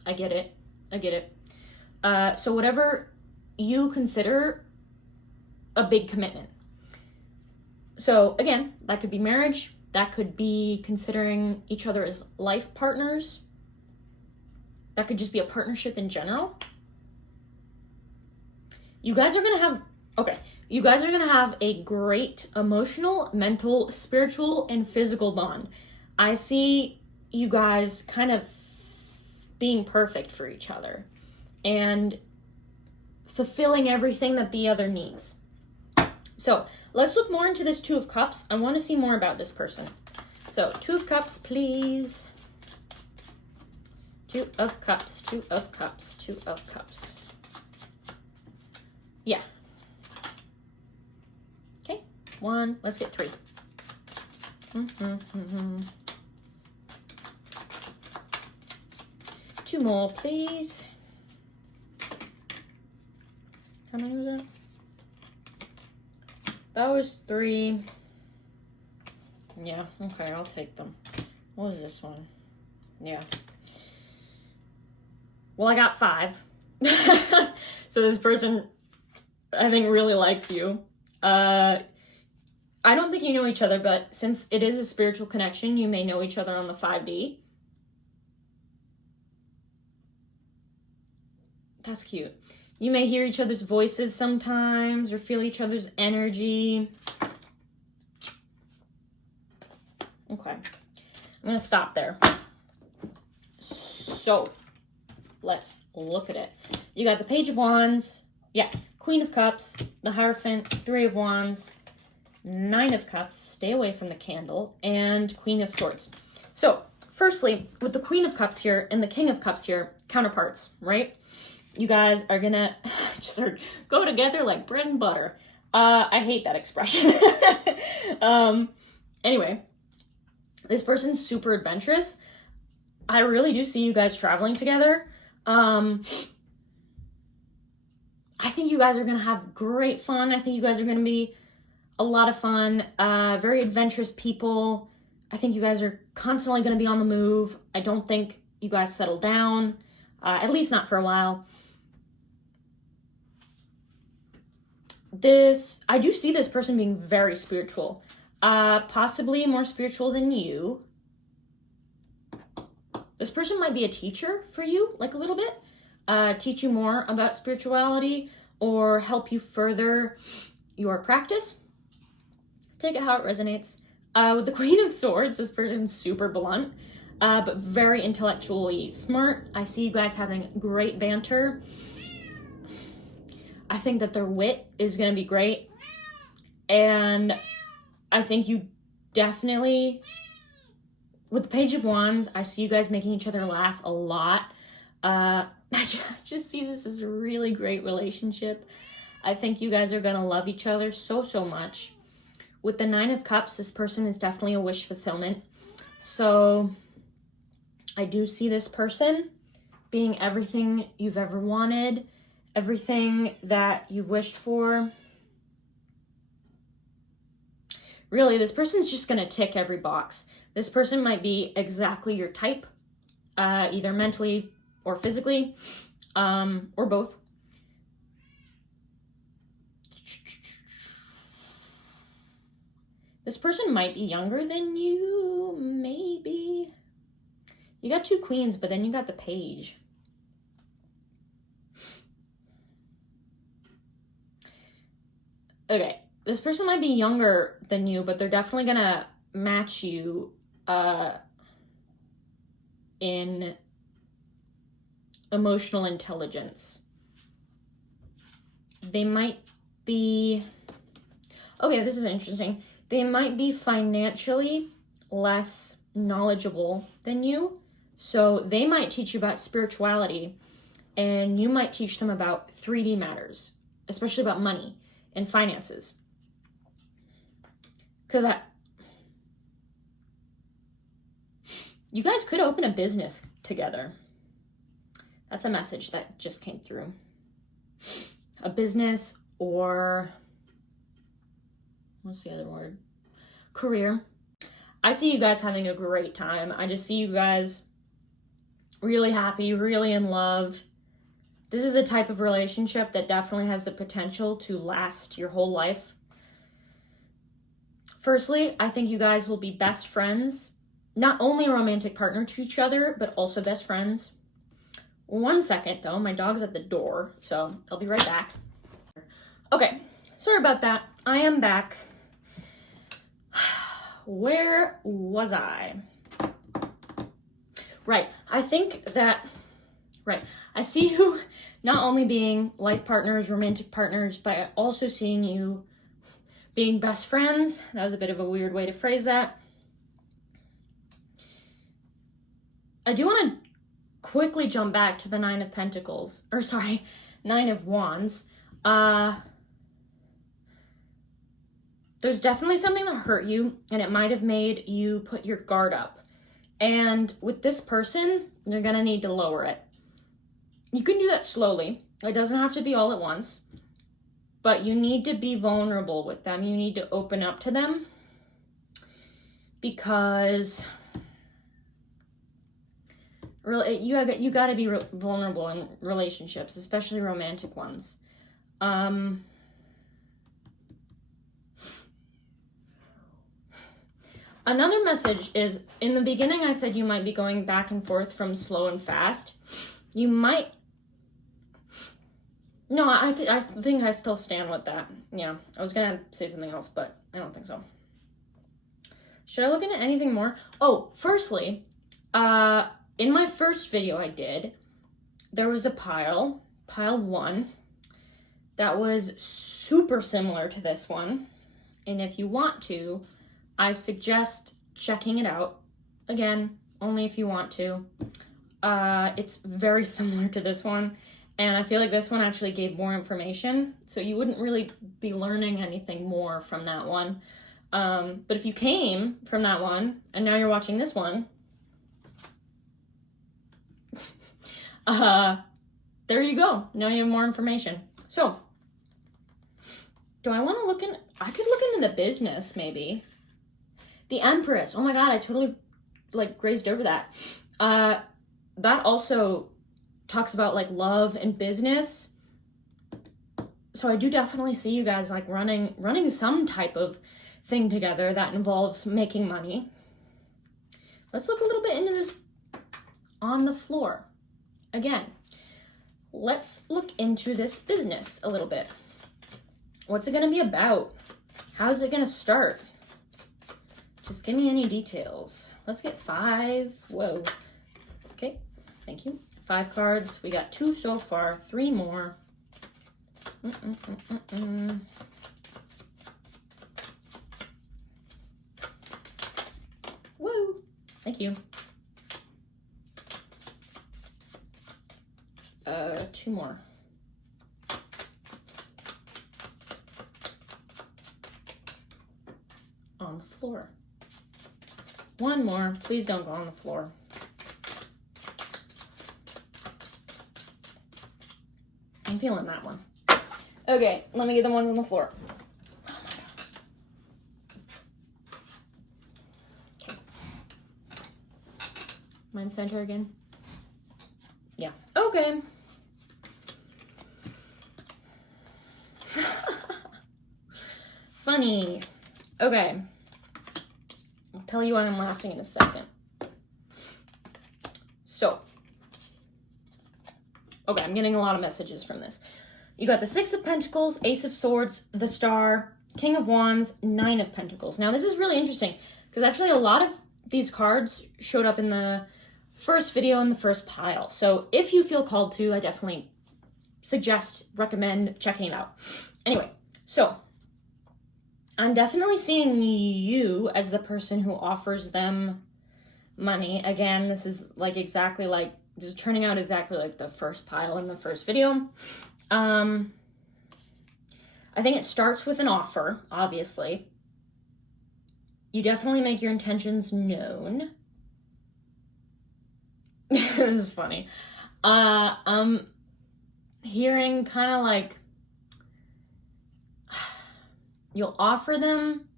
I get it. So whatever you consider a big commitment. So again, that could be marriage. That could be considering each other as life partners. That could just be a partnership in general. You guys are going to have a great emotional, mental, spiritual, and physical bond. I see you guys kind of being perfect for each other and fulfilling everything that the other needs. So let's look more into this Two of Cups. I want to see more about this person. So Two of Cups, please. Two of Cups, Two of Cups, Two of Cups. Yeah. Okay, one, let's get three. Two more, please. How many was that? That was three. Yeah, okay, I'll take them. What was this one? Yeah. Well, I got five. So this person, I think, really likes you. I don't think you know each other, but since it is a spiritual connection, you may know each other on the 5D. That's cute. You may hear each other's voices sometimes or feel each other's energy. Okay. I'm going to stop there. So, let's look at it. You got the Page of Wands. Yeah. Queen of Cups. The Hierophant. Three of Wands. Nine of Cups. Stay away from the candle. And Queen of Swords. So, firstly, with the Queen of Cups here and the King of Cups here, counterparts, right? You guys are gonna just go together like bread and butter. I hate that expression. Anyway, this person's super adventurous. I really do see you guys traveling together. I think you guys are gonna have great fun. I think you guys are gonna be a lot of fun. Very adventurous people. I think you guys are constantly gonna be on the move. I don't think you guys settle down, at least not for a while. I do see this person being very spiritual, possibly more spiritual than you. This person might be a teacher for you, like a little bit, teach you more about spirituality or help you further your practice. Take it how it resonates. With the Queen of Swords, this person's super blunt, but very intellectually smart. I see you guys having great banter. I think that their wit is going to be great. And I think you definitely, with the Page of Wands, I see you guys making each other laugh a lot. I just see this as a really great relationship. I think you guys are going to love each other so, so much. With the Nine of Cups, this person is definitely a wish fulfillment. So I do see this person being everything you've ever wanted, everything that you've wished for. Really, this person's just going to tick every box. This person might be exactly your type, either mentally or physically, or both. This person might be younger than you, maybe. You got two queens, but then you got the page. Okay, this person might be younger than you, but they're definitely gonna match you in emotional intelligence. They might be, okay, this is interesting. They might be financially less knowledgeable than you. So they might teach you about spirituality, and you might teach them about 3D matters, especially about money and finances. Because you guys could open a business together. That's a message that just came through. A business, or what's the other word? Career. I see you guys having a great time. I just see you guys really happy, really in love. This is a type of relationship that definitely has the potential to last your whole life. Firstly, I think you guys will be best friends. Not only a romantic partner to each other, but also best friends. 1 second though, my dog's at the door, so I'll be right back. Okay, sorry about that. I am back. Where was I? Right, I see you not only being life partners, romantic partners, but also seeing you being best friends. That was a bit of a weird way to phrase that. I do want to quickly jump back to the Nine of Pentacles, or sorry, Nine of Wands. There's definitely something that hurt you, and it might have made you put your guard up. And with this person, you're gonna need to lower it. You can do that slowly. It doesn't have to be all at once, but you need to be vulnerable with them. You need to open up to them, because really, you got to be vulnerable in relationships, especially romantic ones. Another message is, in the beginning I said you might be going back and forth from slow and fast. You might, no, I think I still stand with that. Yeah, I was gonna say something else, but I don't think so. Should I look into anything more? Oh, firstly, in my first video I did, there was a pile 1, that was super similar to this one. And if you want to, I suggest checking it out. Again, only if you want to. It's very similar to this one, and I feel like this one actually gave more information, so you wouldn't really be learning anything more from that one. But if you came from that one, and now you're watching this one, there you go. Now you have more information. So, do I want to look in? I could look into the business, maybe. The Empress. Oh my god, I totally grazed over that. That also talks about love and business. So I do definitely see you guys running some type of thing together that involves making money. Let's look a little bit into this on the floor. Again, let's look into this business a little bit. What's it going to be about? How's it going to start? Just give me any details. Let's get 5. Whoa. Okay, thank you. 5 cards. We got 2 so far. 3 more. Thank you. 2 more. On the floor. 1 more. Please don't go on the floor. I'm feeling that one. Okay, let me get the ones on the floor. Oh my God. Okay. Mine center again? Yeah. Okay. Funny. Okay. I'll tell you why I'm laughing in a second. So. Okay, I'm getting a lot of messages from this. You got the 6 of Pentacles, Ace of Swords, the Star, King of Wands, 9 of Pentacles. Now, this is really interesting because actually a lot of these cards showed up in the first video in the first pile. So if you feel called to, I definitely recommend checking it out. Anyway, so I'm definitely seeing you as the person who offers them money. Again, this is like exactly like, this is turning out exactly like the first pile in the first video. I think it starts with an offer, obviously. You definitely make your intentions known. This is funny. I'm hearing kind of like you'll offer them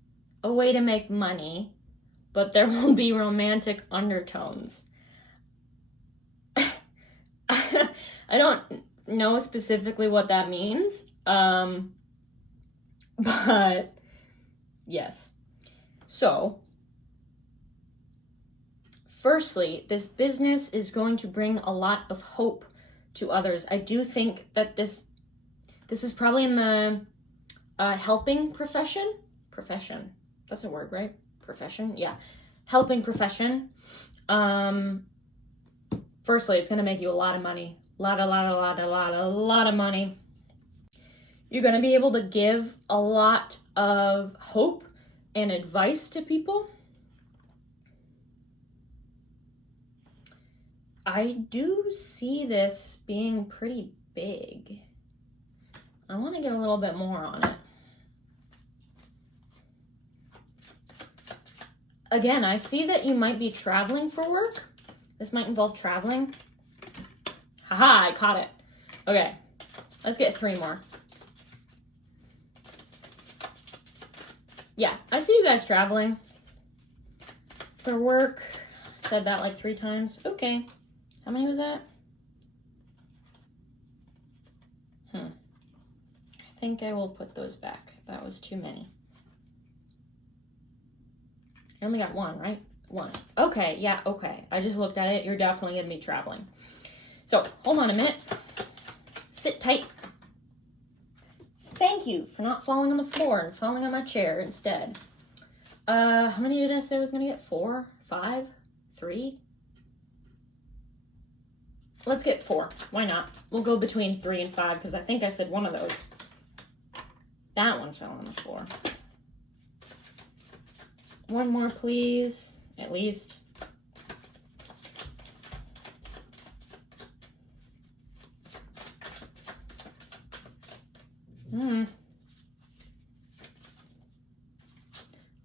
a way to make money, but there will be romantic undertones. I don't know specifically what that means, but yes. So, firstly, this business is going to bring a lot of hope to others. I do think that this is probably in the helping profession. Profession. That's a word, right? Profession? Yeah. Helping profession. Firstly, it's going to make you a lot of money. A lot of money. You're going to be able to give a lot of hope and advice to people. I do see this being pretty big. I want to get a little bit more on it. Again, I see that you might be traveling for work. This might involve traveling. Haha, I caught it. Okay, let's get 3 more. Yeah, I see you guys traveling for work. Said that like 3 times. Okay, how many was that? I think I will put those back. That was too many. I only got 1, right? 1. Okay, yeah, okay. I just looked at it. You're definitely going to be traveling. So, hold on a minute. Sit tight. Thank you for not falling on the floor and falling on my chair instead. How many did I say I was going to get? 4? 5? 3? Let's get 4. Why not? We'll go between 3 and 5 because I think I said one of those. That one fell on the floor. 1 more, please. At least.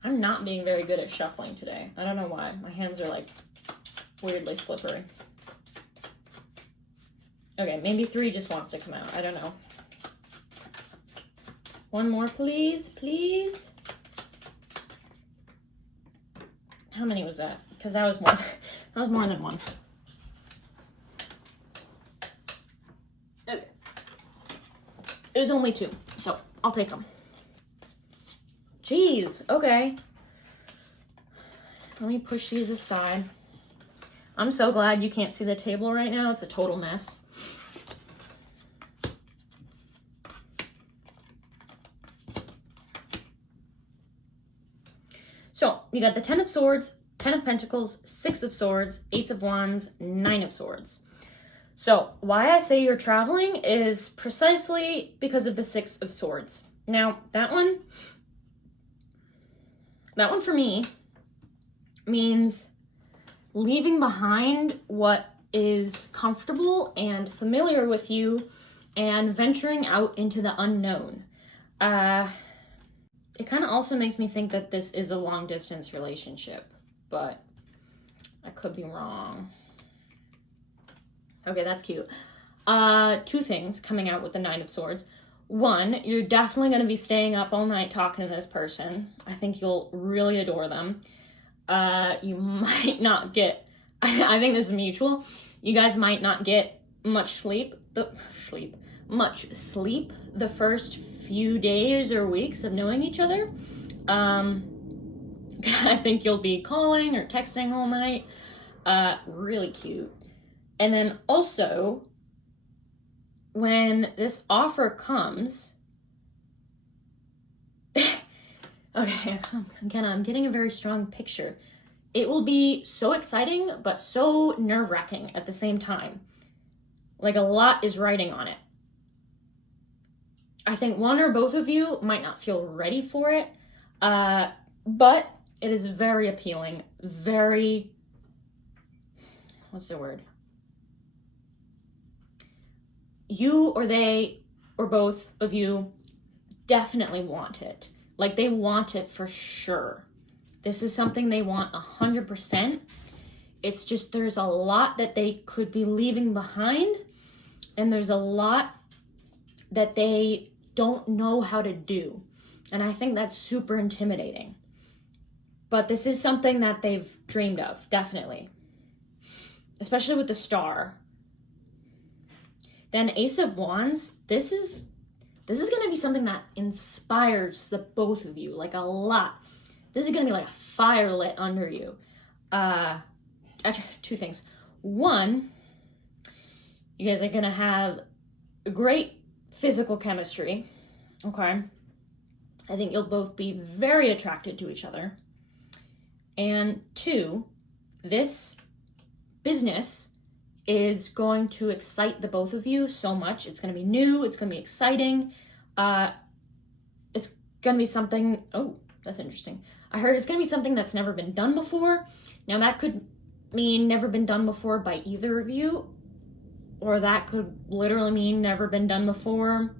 I'm not being very good at shuffling today. I don't know why. My hands are like weirdly slippery. Okay, maybe 3 just wants to come out. I don't know. 1 more, please, please. How many was that? Because that was more. That was more than 1. Okay. It was only 2, so I'll take them. Jeez. Okay. Let me push these aside. I'm so glad you can't see the table right now. It's a total mess. So, you got the 10 of Swords, 10 of Pentacles, 6 of Swords, Ace of Wands, 9 of Swords. So, why I say you're traveling is precisely because of the 6 of Swords. Now, that one for me means leaving behind what is comfortable and familiar with you and venturing out into the unknown. It kind of also makes me think that this is a long distance relationship, but I could be wrong. Okay, that's cute. Two things coming out with the Nine of Swords. One, you're definitely going to be staying up all night talking to this person. I think you'll really adore them. You might not get, I think this is mutual. You guys might not get much sleep the first few days or weeks of knowing each other. I think you'll be calling or texting all night. Really cute. And then also, when this offer comes, okay, again, I'm getting a very strong picture. It will be so exciting, but so nerve-wracking at the same time. Like, a lot is riding on it. I think one or both of you might not feel ready for it, but it is very appealing, very, what's the word? You or they or both of you definitely want it. Like, they want it for sure. This is something they want 100%. It's just there's a lot that they could be leaving behind, and there's a lot that they don't know how to do. And I think that's super intimidating. But this is something that they've dreamed of, definitely. Especially with the Star. Then Ace of Wands, this is going to be something that inspires the both of you, like a lot. This is going to be like a fire lit under you. Actually, two things. One, you guys are going to have a great physical chemistry, okay? I think you'll both be very attracted to each other. And two, this business is going to excite the both of you so much. It's going to be new. It's going to be exciting. It's going to be something, oh, that's interesting. I heard it's going to be something that's never been done before. Now, that could mean never been done before by either of you, or that could literally mean never been done before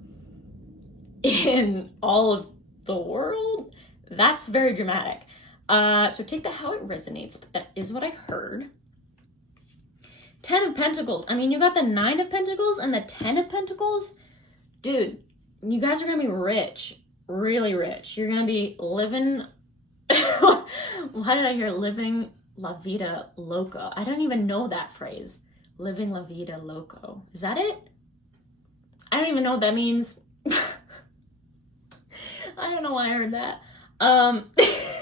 in all of the world. That's very dramatic. So take that how it resonates, but that is what I heard. 10 of Pentacles. I mean, you got the 9 of Pentacles and the 10 of Pentacles. Dude, you guys are going to be rich. Really rich. You're going to be living... Why did I hear living la vida loca? I don't even know that phrase. Living la vida loco. Is that it? I don't even know what that means. I don't know why I heard that.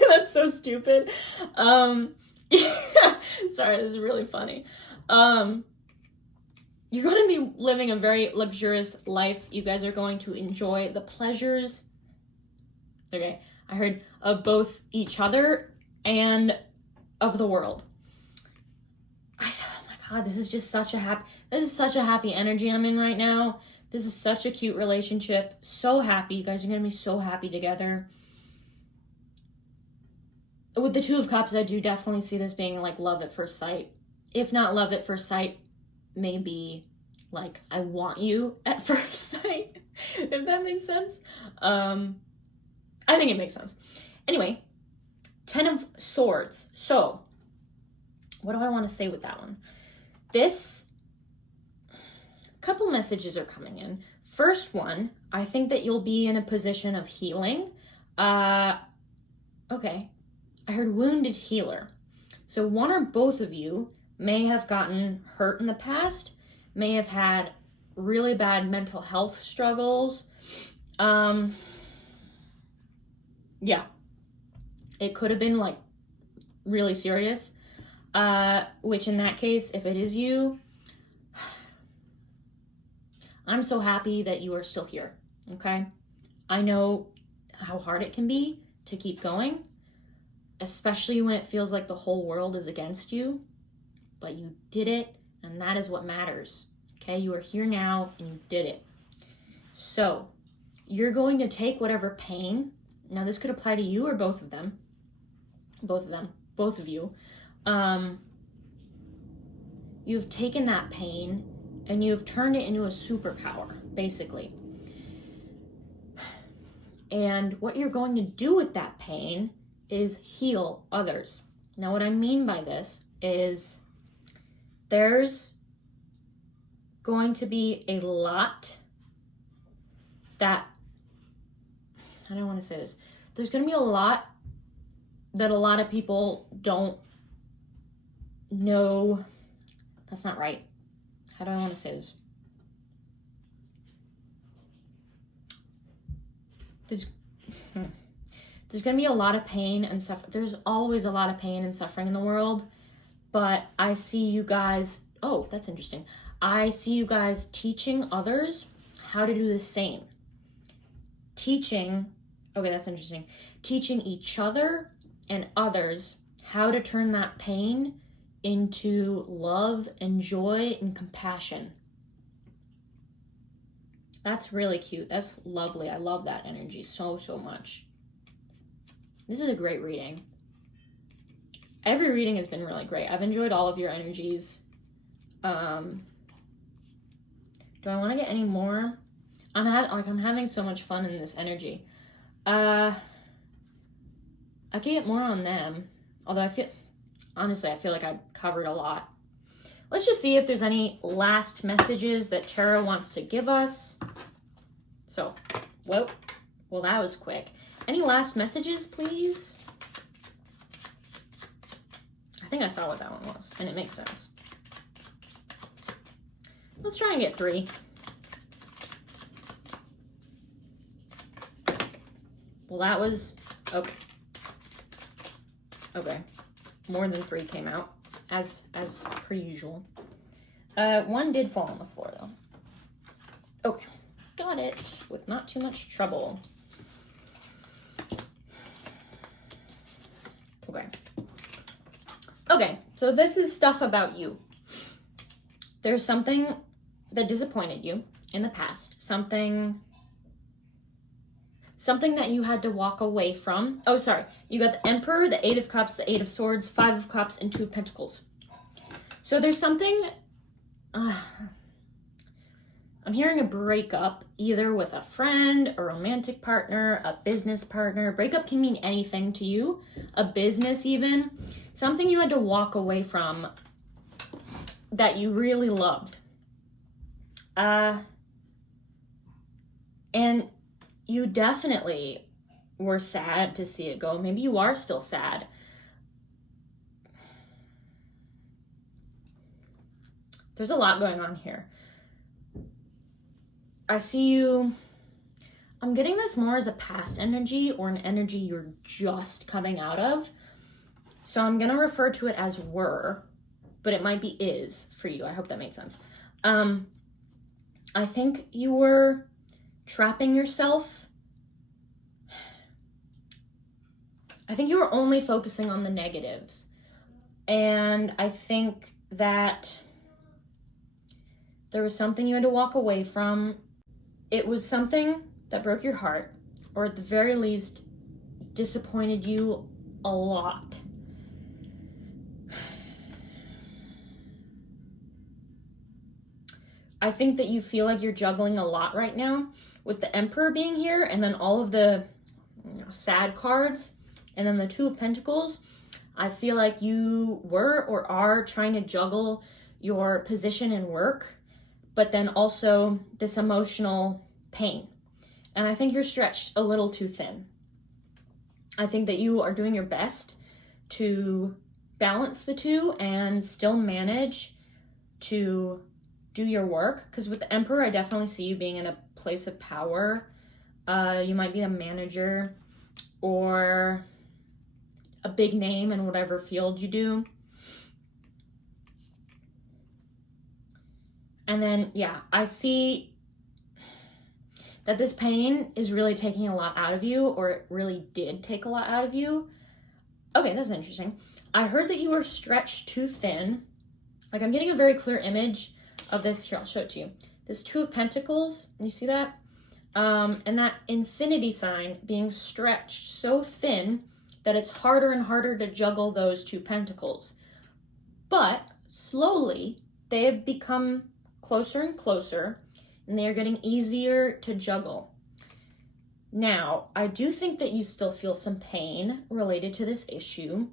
That's so stupid. Sorry, this is really funny. You're going to be living a very luxurious life. You guys are going to enjoy the pleasures. Okay, I heard of both each other and of the world. Oh my God, this is just such a happy energy I'm in right now. This is such a cute relationship. So happy. You guys are going to be so happy together. With the Two of Cups, I do definitely see this being like love at first sight. If not love at first sight, maybe like I want you at first sight, if that makes sense. I think it makes sense. Anyway, 10 of Swords. So, what do I want to say with that one? This, couple messages are coming in. First one, I think that you'll be in a position of healing. Okay, I heard wounded healer. So one or both of you may have gotten hurt in the past, may have had really bad mental health struggles. Yeah, it could have been like really serious, which in that case, if it is you, I'm so happy that you are still here, okay? I know how hard it can be to keep going, especially when it feels like the whole world is against you, but you did it, and that is what matters, okay? You are here now, and you did it. So, you're going to take whatever pain, now this could apply to you or both of them, both of you, you've taken that pain and you've turned it into a superpower, basically. And what you're going to do with that pain is heal others. Now, what I mean by this is there's going to be a lot that, I don't want to say this, there's going to be a lot that a lot of people don't know. That's not right. How do I want to say this? There's going to be a lot of pain and suffering. There's always a lot of pain and suffering in the world, but I see you guys, oh, that's interesting. I see you guys teaching others how to do the same. Teaching, okay, that's interesting. Teaching each other and others how to turn that pain into love and joy and compassion. That's really cute. That's lovely. I love that energy so, so much. This is a great reading. Every reading has been really great. I've enjoyed all of your energies. Do I want to get any more? I'm having so much fun in this energy. I could get more on them. Although honestly, I feel like I've covered a lot. Let's just see if there's any last messages that Tarot wants to give us. So, well, that was quick. Any last messages, please? I think I saw what that one was, and it makes sense. Let's try and get 3. Well, that was, okay. More than 3 came out, as per usual. 1 did fall on the floor, though. Okay, got it, with not too much trouble. Okay, so this is stuff about you. There's something that disappointed you in the past. Something that you had to walk away from. Oh, sorry. You got the Emperor, the 8 of Cups, the 8 of Swords, 5 of Cups, and 2 of Pentacles. So there's something... I'm hearing a breakup, either with a friend, a romantic partner, a business partner. Breakup can mean anything to you. A business even. Something you had to walk away from that you really loved. And you definitely were sad to see it go. Maybe you are still sad. There's a lot going on here. I see you, I'm getting this more as a past energy or an energy you're just coming out of. So I'm going to refer to it as were, but it might be is for you. I hope that made sense. I think you were trapping yourself. I think you were only focusing on the negatives. And I think that there was something you had to walk away from. It was something that broke your heart, or at the very least, disappointed you a lot. I think that you feel like you're juggling a lot right now with the Emperor being here and then all of the sad cards and then the 2 of Pentacles. I feel like you were or are trying to juggle your position in work, but then also this emotional pain. And I think you're stretched a little too thin. I think that you are doing your best to balance the 2 and still manage to do your work. Because with the Emperor, I definitely see you being in a place of power. You might be a manager or a big name in whatever field you do. And then, yeah, I see that this pain is really taking a lot out of you, or it really did take a lot out of you. Okay, that's interesting. I heard that you were stretched too thin. Like, I'm getting a very clear image of this. Here, I'll show it to you. This 2 of Pentacles, you see that? And that infinity sign being stretched so thin that it's harder and harder to juggle those 2 pentacles. But slowly, they have become closer and closer, and they are getting easier to juggle. Now, I do think that you still feel some pain related to this issue,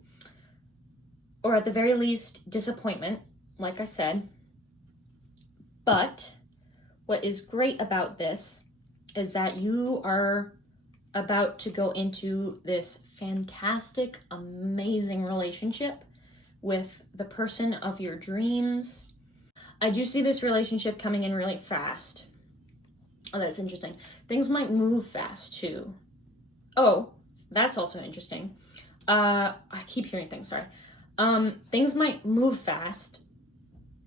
or at the very least, disappointment, like I said. But what is great about this is that you are about to go into this fantastic, amazing relationship with the person of your dreams. I do see this relationship coming in really fast. Oh, that's interesting. Things might move fast too. Oh, that's also interesting. I keep hearing things, sorry. Things might move fast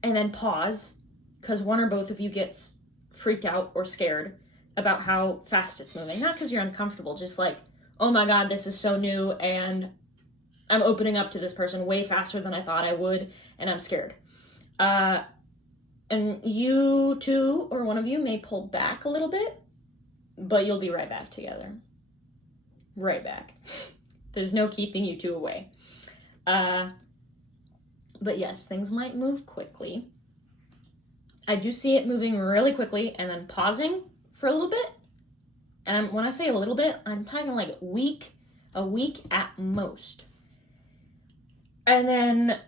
and then pause because one or both of you gets freaked out or scared about how fast it's moving. Not because you're uncomfortable, just like, oh my God, this is so new and I'm opening up to this person way faster than I thought I would, and I'm scared. And you two, or one of you, may pull back a little bit, but you'll be right back together. Right back. There's no keeping you two away. But yes, things might move quickly. I do see it moving really quickly and then pausing for a little bit. And when I say a little bit, I'm talking like a week at most. And then,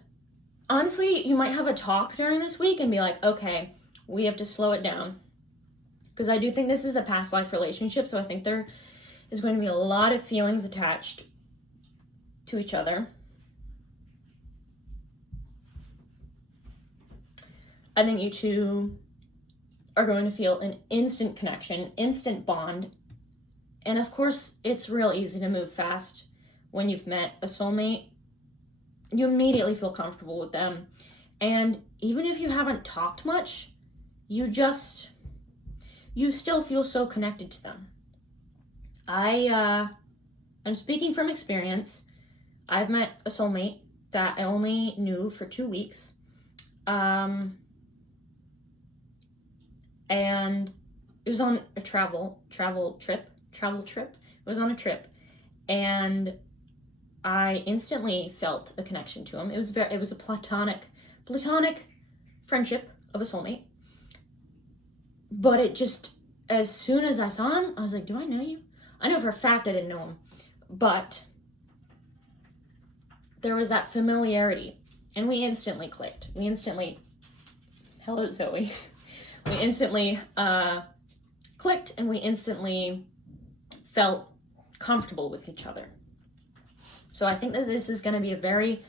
honestly, you might have a talk during this week and be like, okay, we have to slow it down. Because I do think this is a past life relationship, so I think there is going to be a lot of feelings attached to each other. I think you two are going to feel an instant connection, instant bond. And of course, it's real easy to move fast when you've met a soulmate. You immediately feel comfortable with them. And even if you haven't talked much, you still feel so connected to them. I'm speaking from experience. I've met a soulmate that I only knew for 2 weeks. And it was on a travel trip. It was on a trip. And I instantly felt a connection to him. It was a platonic friendship of a soulmate. But it just, as soon as I saw him, I was like, do I know you? I know for a fact I didn't know him. But there was that familiarity. And we instantly clicked. Hello, Zoe. We instantly clicked, and we instantly felt comfortable with each other. So I think that this is going to be a very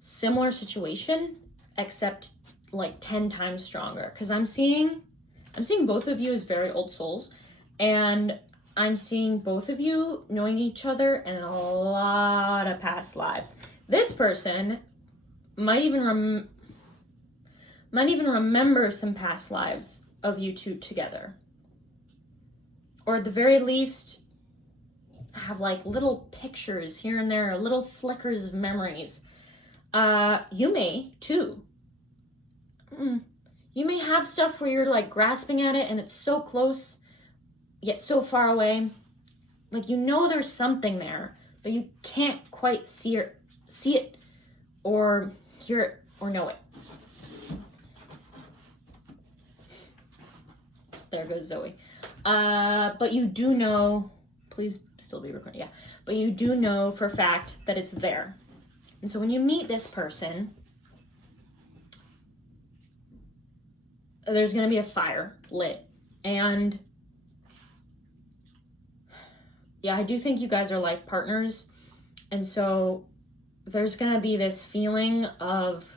similar situation, except like 10 times stronger. Because I'm seeing both of you as very old souls, and I'm seeing both of you knowing each other in a lot of past lives. This person might even remember some past lives of you two together. Or at the very least, have like little pictures here and there, little flickers of memories. You may too. You may have stuff where you're like grasping at it and it's so close, yet so far away. Like you know there's something there, but you can't quite see it or hear it or know it. There goes Zoe. But you do know, please still be recording, yeah. But you do know for a fact that it's there. And so when you meet this person, there's going to be a fire lit. And yeah, I do think you guys are life partners. And so there's going to be this feeling of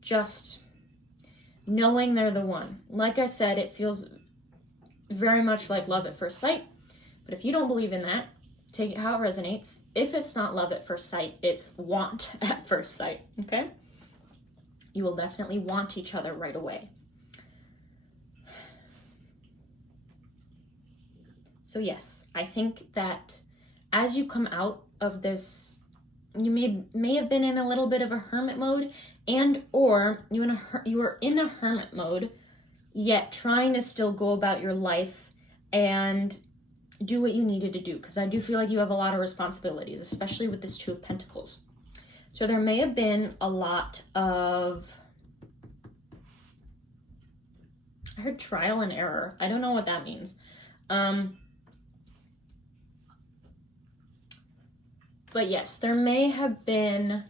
just knowing they're the one. Like I said, it feels very much like love at first sight. But if you don't believe in that, take it how it resonates. If it's not love at first sight, it's want at first sight, okay? You will definitely want each other right away. So yes, I think that as you come out of this, you may have been in a little bit of a hermit mode, and or you were in a hermit mode, yet trying to still go about your life and do what you needed to do, because I do feel like you have a lot of responsibilities, especially with this Two of Pentacles. So there may have been a lot of, I heard trial and error. I don't know what that means. But yes, there may have been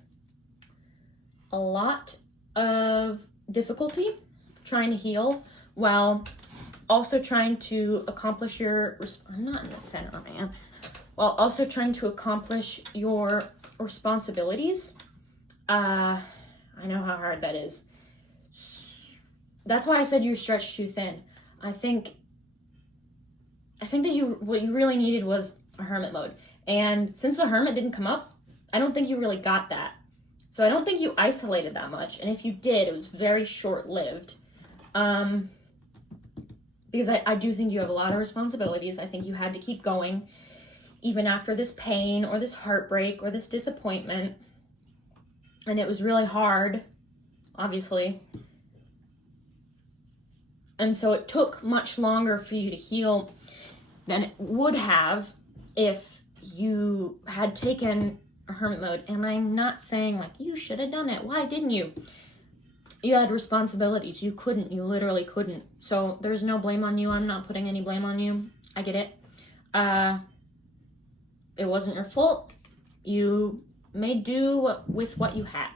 a lot of difficulty trying to heal while also trying to accomplish your, I'm not in the center, man. While also trying to accomplish your responsibilities. I know how hard that is. That's why I said you're stretched too thin. I think that what you really needed was a hermit mode. And since the hermit didn't come up, I don't think you really got that. So I don't think you isolated that much. And if you did, it was very short-lived. Because I do think you have a lot of responsibilities. I think you had to keep going, even after this pain or this heartbreak or this disappointment. And it was really hard, obviously. And so it took much longer for you to heal than it would have if you had taken a hermit mode. And I'm not saying like, you should have done it. Why didn't you? You had responsibilities. You couldn't. You literally couldn't. So there's no blame on you. I'm not putting any blame on you. I get it. It wasn't your fault. You made do with what you had,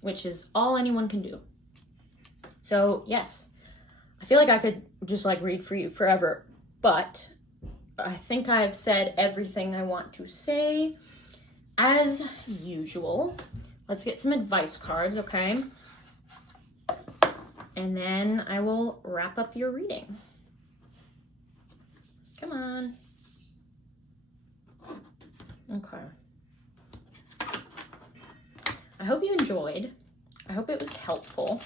which is all anyone can do. So yes, I feel like I could just like read for you forever, but I think I've said everything I want to say. As usual, let's get some advice cards, okay? And then I will wrap up your reading. Come on. Okay. I hope you enjoyed. I hope it was helpful.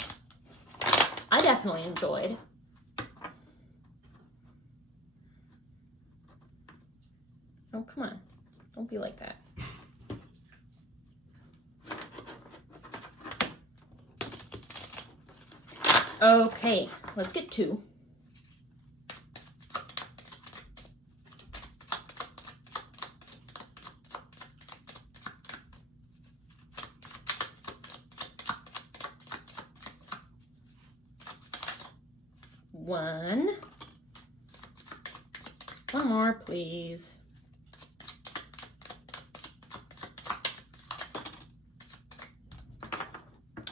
I definitely enjoyed. Oh, come on. Don't be like that. Okay, let's get two. One more, please.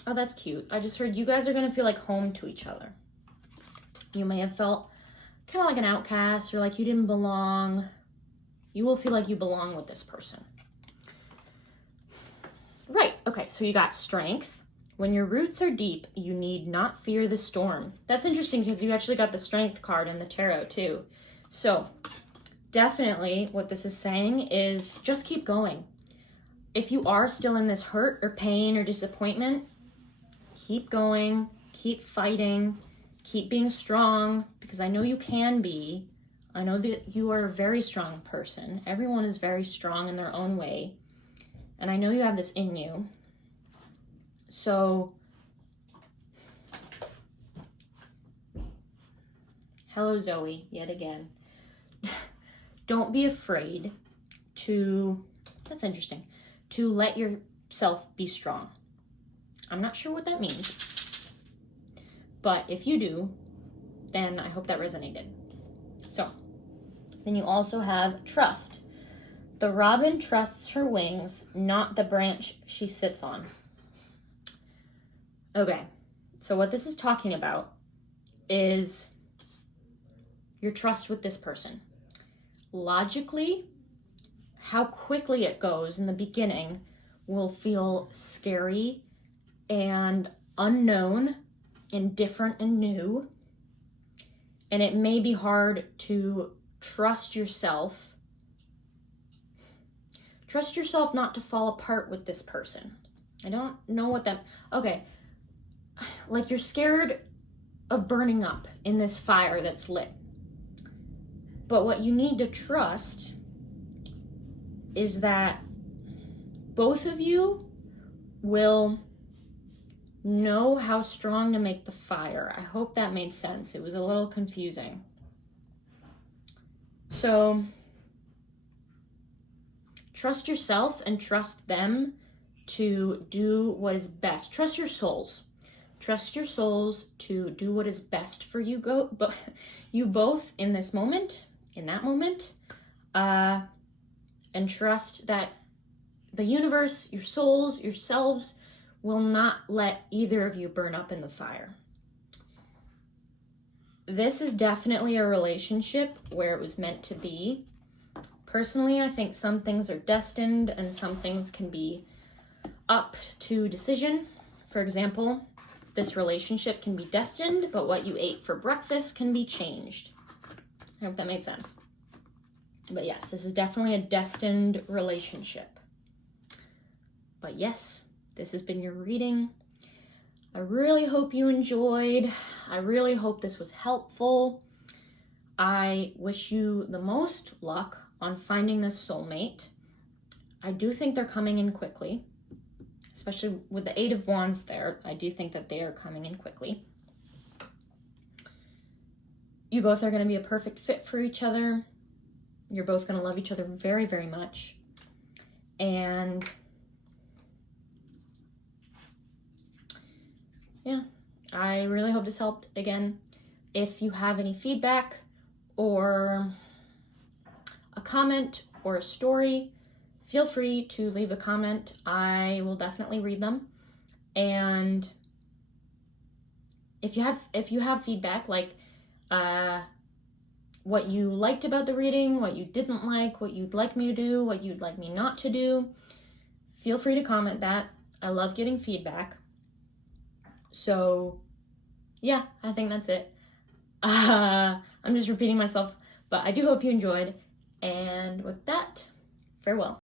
Oh, that's cute. I just heard you guys are gonna feel like home to each other. You may have felt kind of like an outcast or like you didn't belong. You will feel like you belong with this person. Right, okay, so you got strength. When your roots are deep, you need not fear the storm. That's interesting because you actually got the strength card in the tarot too. So definitely what this is saying is just keep going. If you are still in this hurt or pain or disappointment, keep going, keep fighting, keep being strong, because I know you can be. I know that you are a very strong person. Everyone is very strong in their own way. And I know you have this in you. So, hello Zoe, yet again. Don't be afraid to, that's interesting, to let yourself be strong. I'm not sure what that means, but if you do, then I hope that resonated. So, then you also have trust. The robin trusts her wings, not the branch she sits on. Okay, so what this is talking about is your trust with this person. Logically, how quickly it goes in the beginning will feel scary and unknown and different and new. And it may be hard to trust yourself. Trust yourself not to fall apart with this person. I don't know what that, okay. Like you're scared of burning up in this fire that's lit. But what you need to trust is that both of you will know how strong to make the fire. I hope that made sense. It was a little confusing. So trust yourself and trust them to do what is best. Trust your souls. Trust your souls to do what is best for you you both in this moment, in that moment, and trust that the universe, your souls, yourselves will not let either of you burn up in the fire. This is definitely a relationship where it was meant to be. Personally, I think some things are destined and some things can be up to decision. For example, this relationship can be destined, but what you ate for breakfast can be changed. I hope that made sense. But yes, this is definitely a destined relationship. But yes, this has been your reading. I really hope you enjoyed. I really hope this was helpful. I wish you the most luck on finding this soulmate. I do think they're coming in quickly, especially with the Eight of Wands there. I do think that they are coming in quickly. You both are going to be a perfect fit for each other. You're both going to love each other very, very much. And yeah, I really hope this helped. Again, if you have any feedback or a comment or a story, feel free to leave a comment. I will definitely read them. And if you have feedback, like what you liked about the reading, what you didn't like, what you'd like me to do, what you'd like me not to do, feel free to comment that. I love getting feedback. So yeah, I think that's it. I'm just repeating myself, but I do hope you enjoyed. And with that, farewell.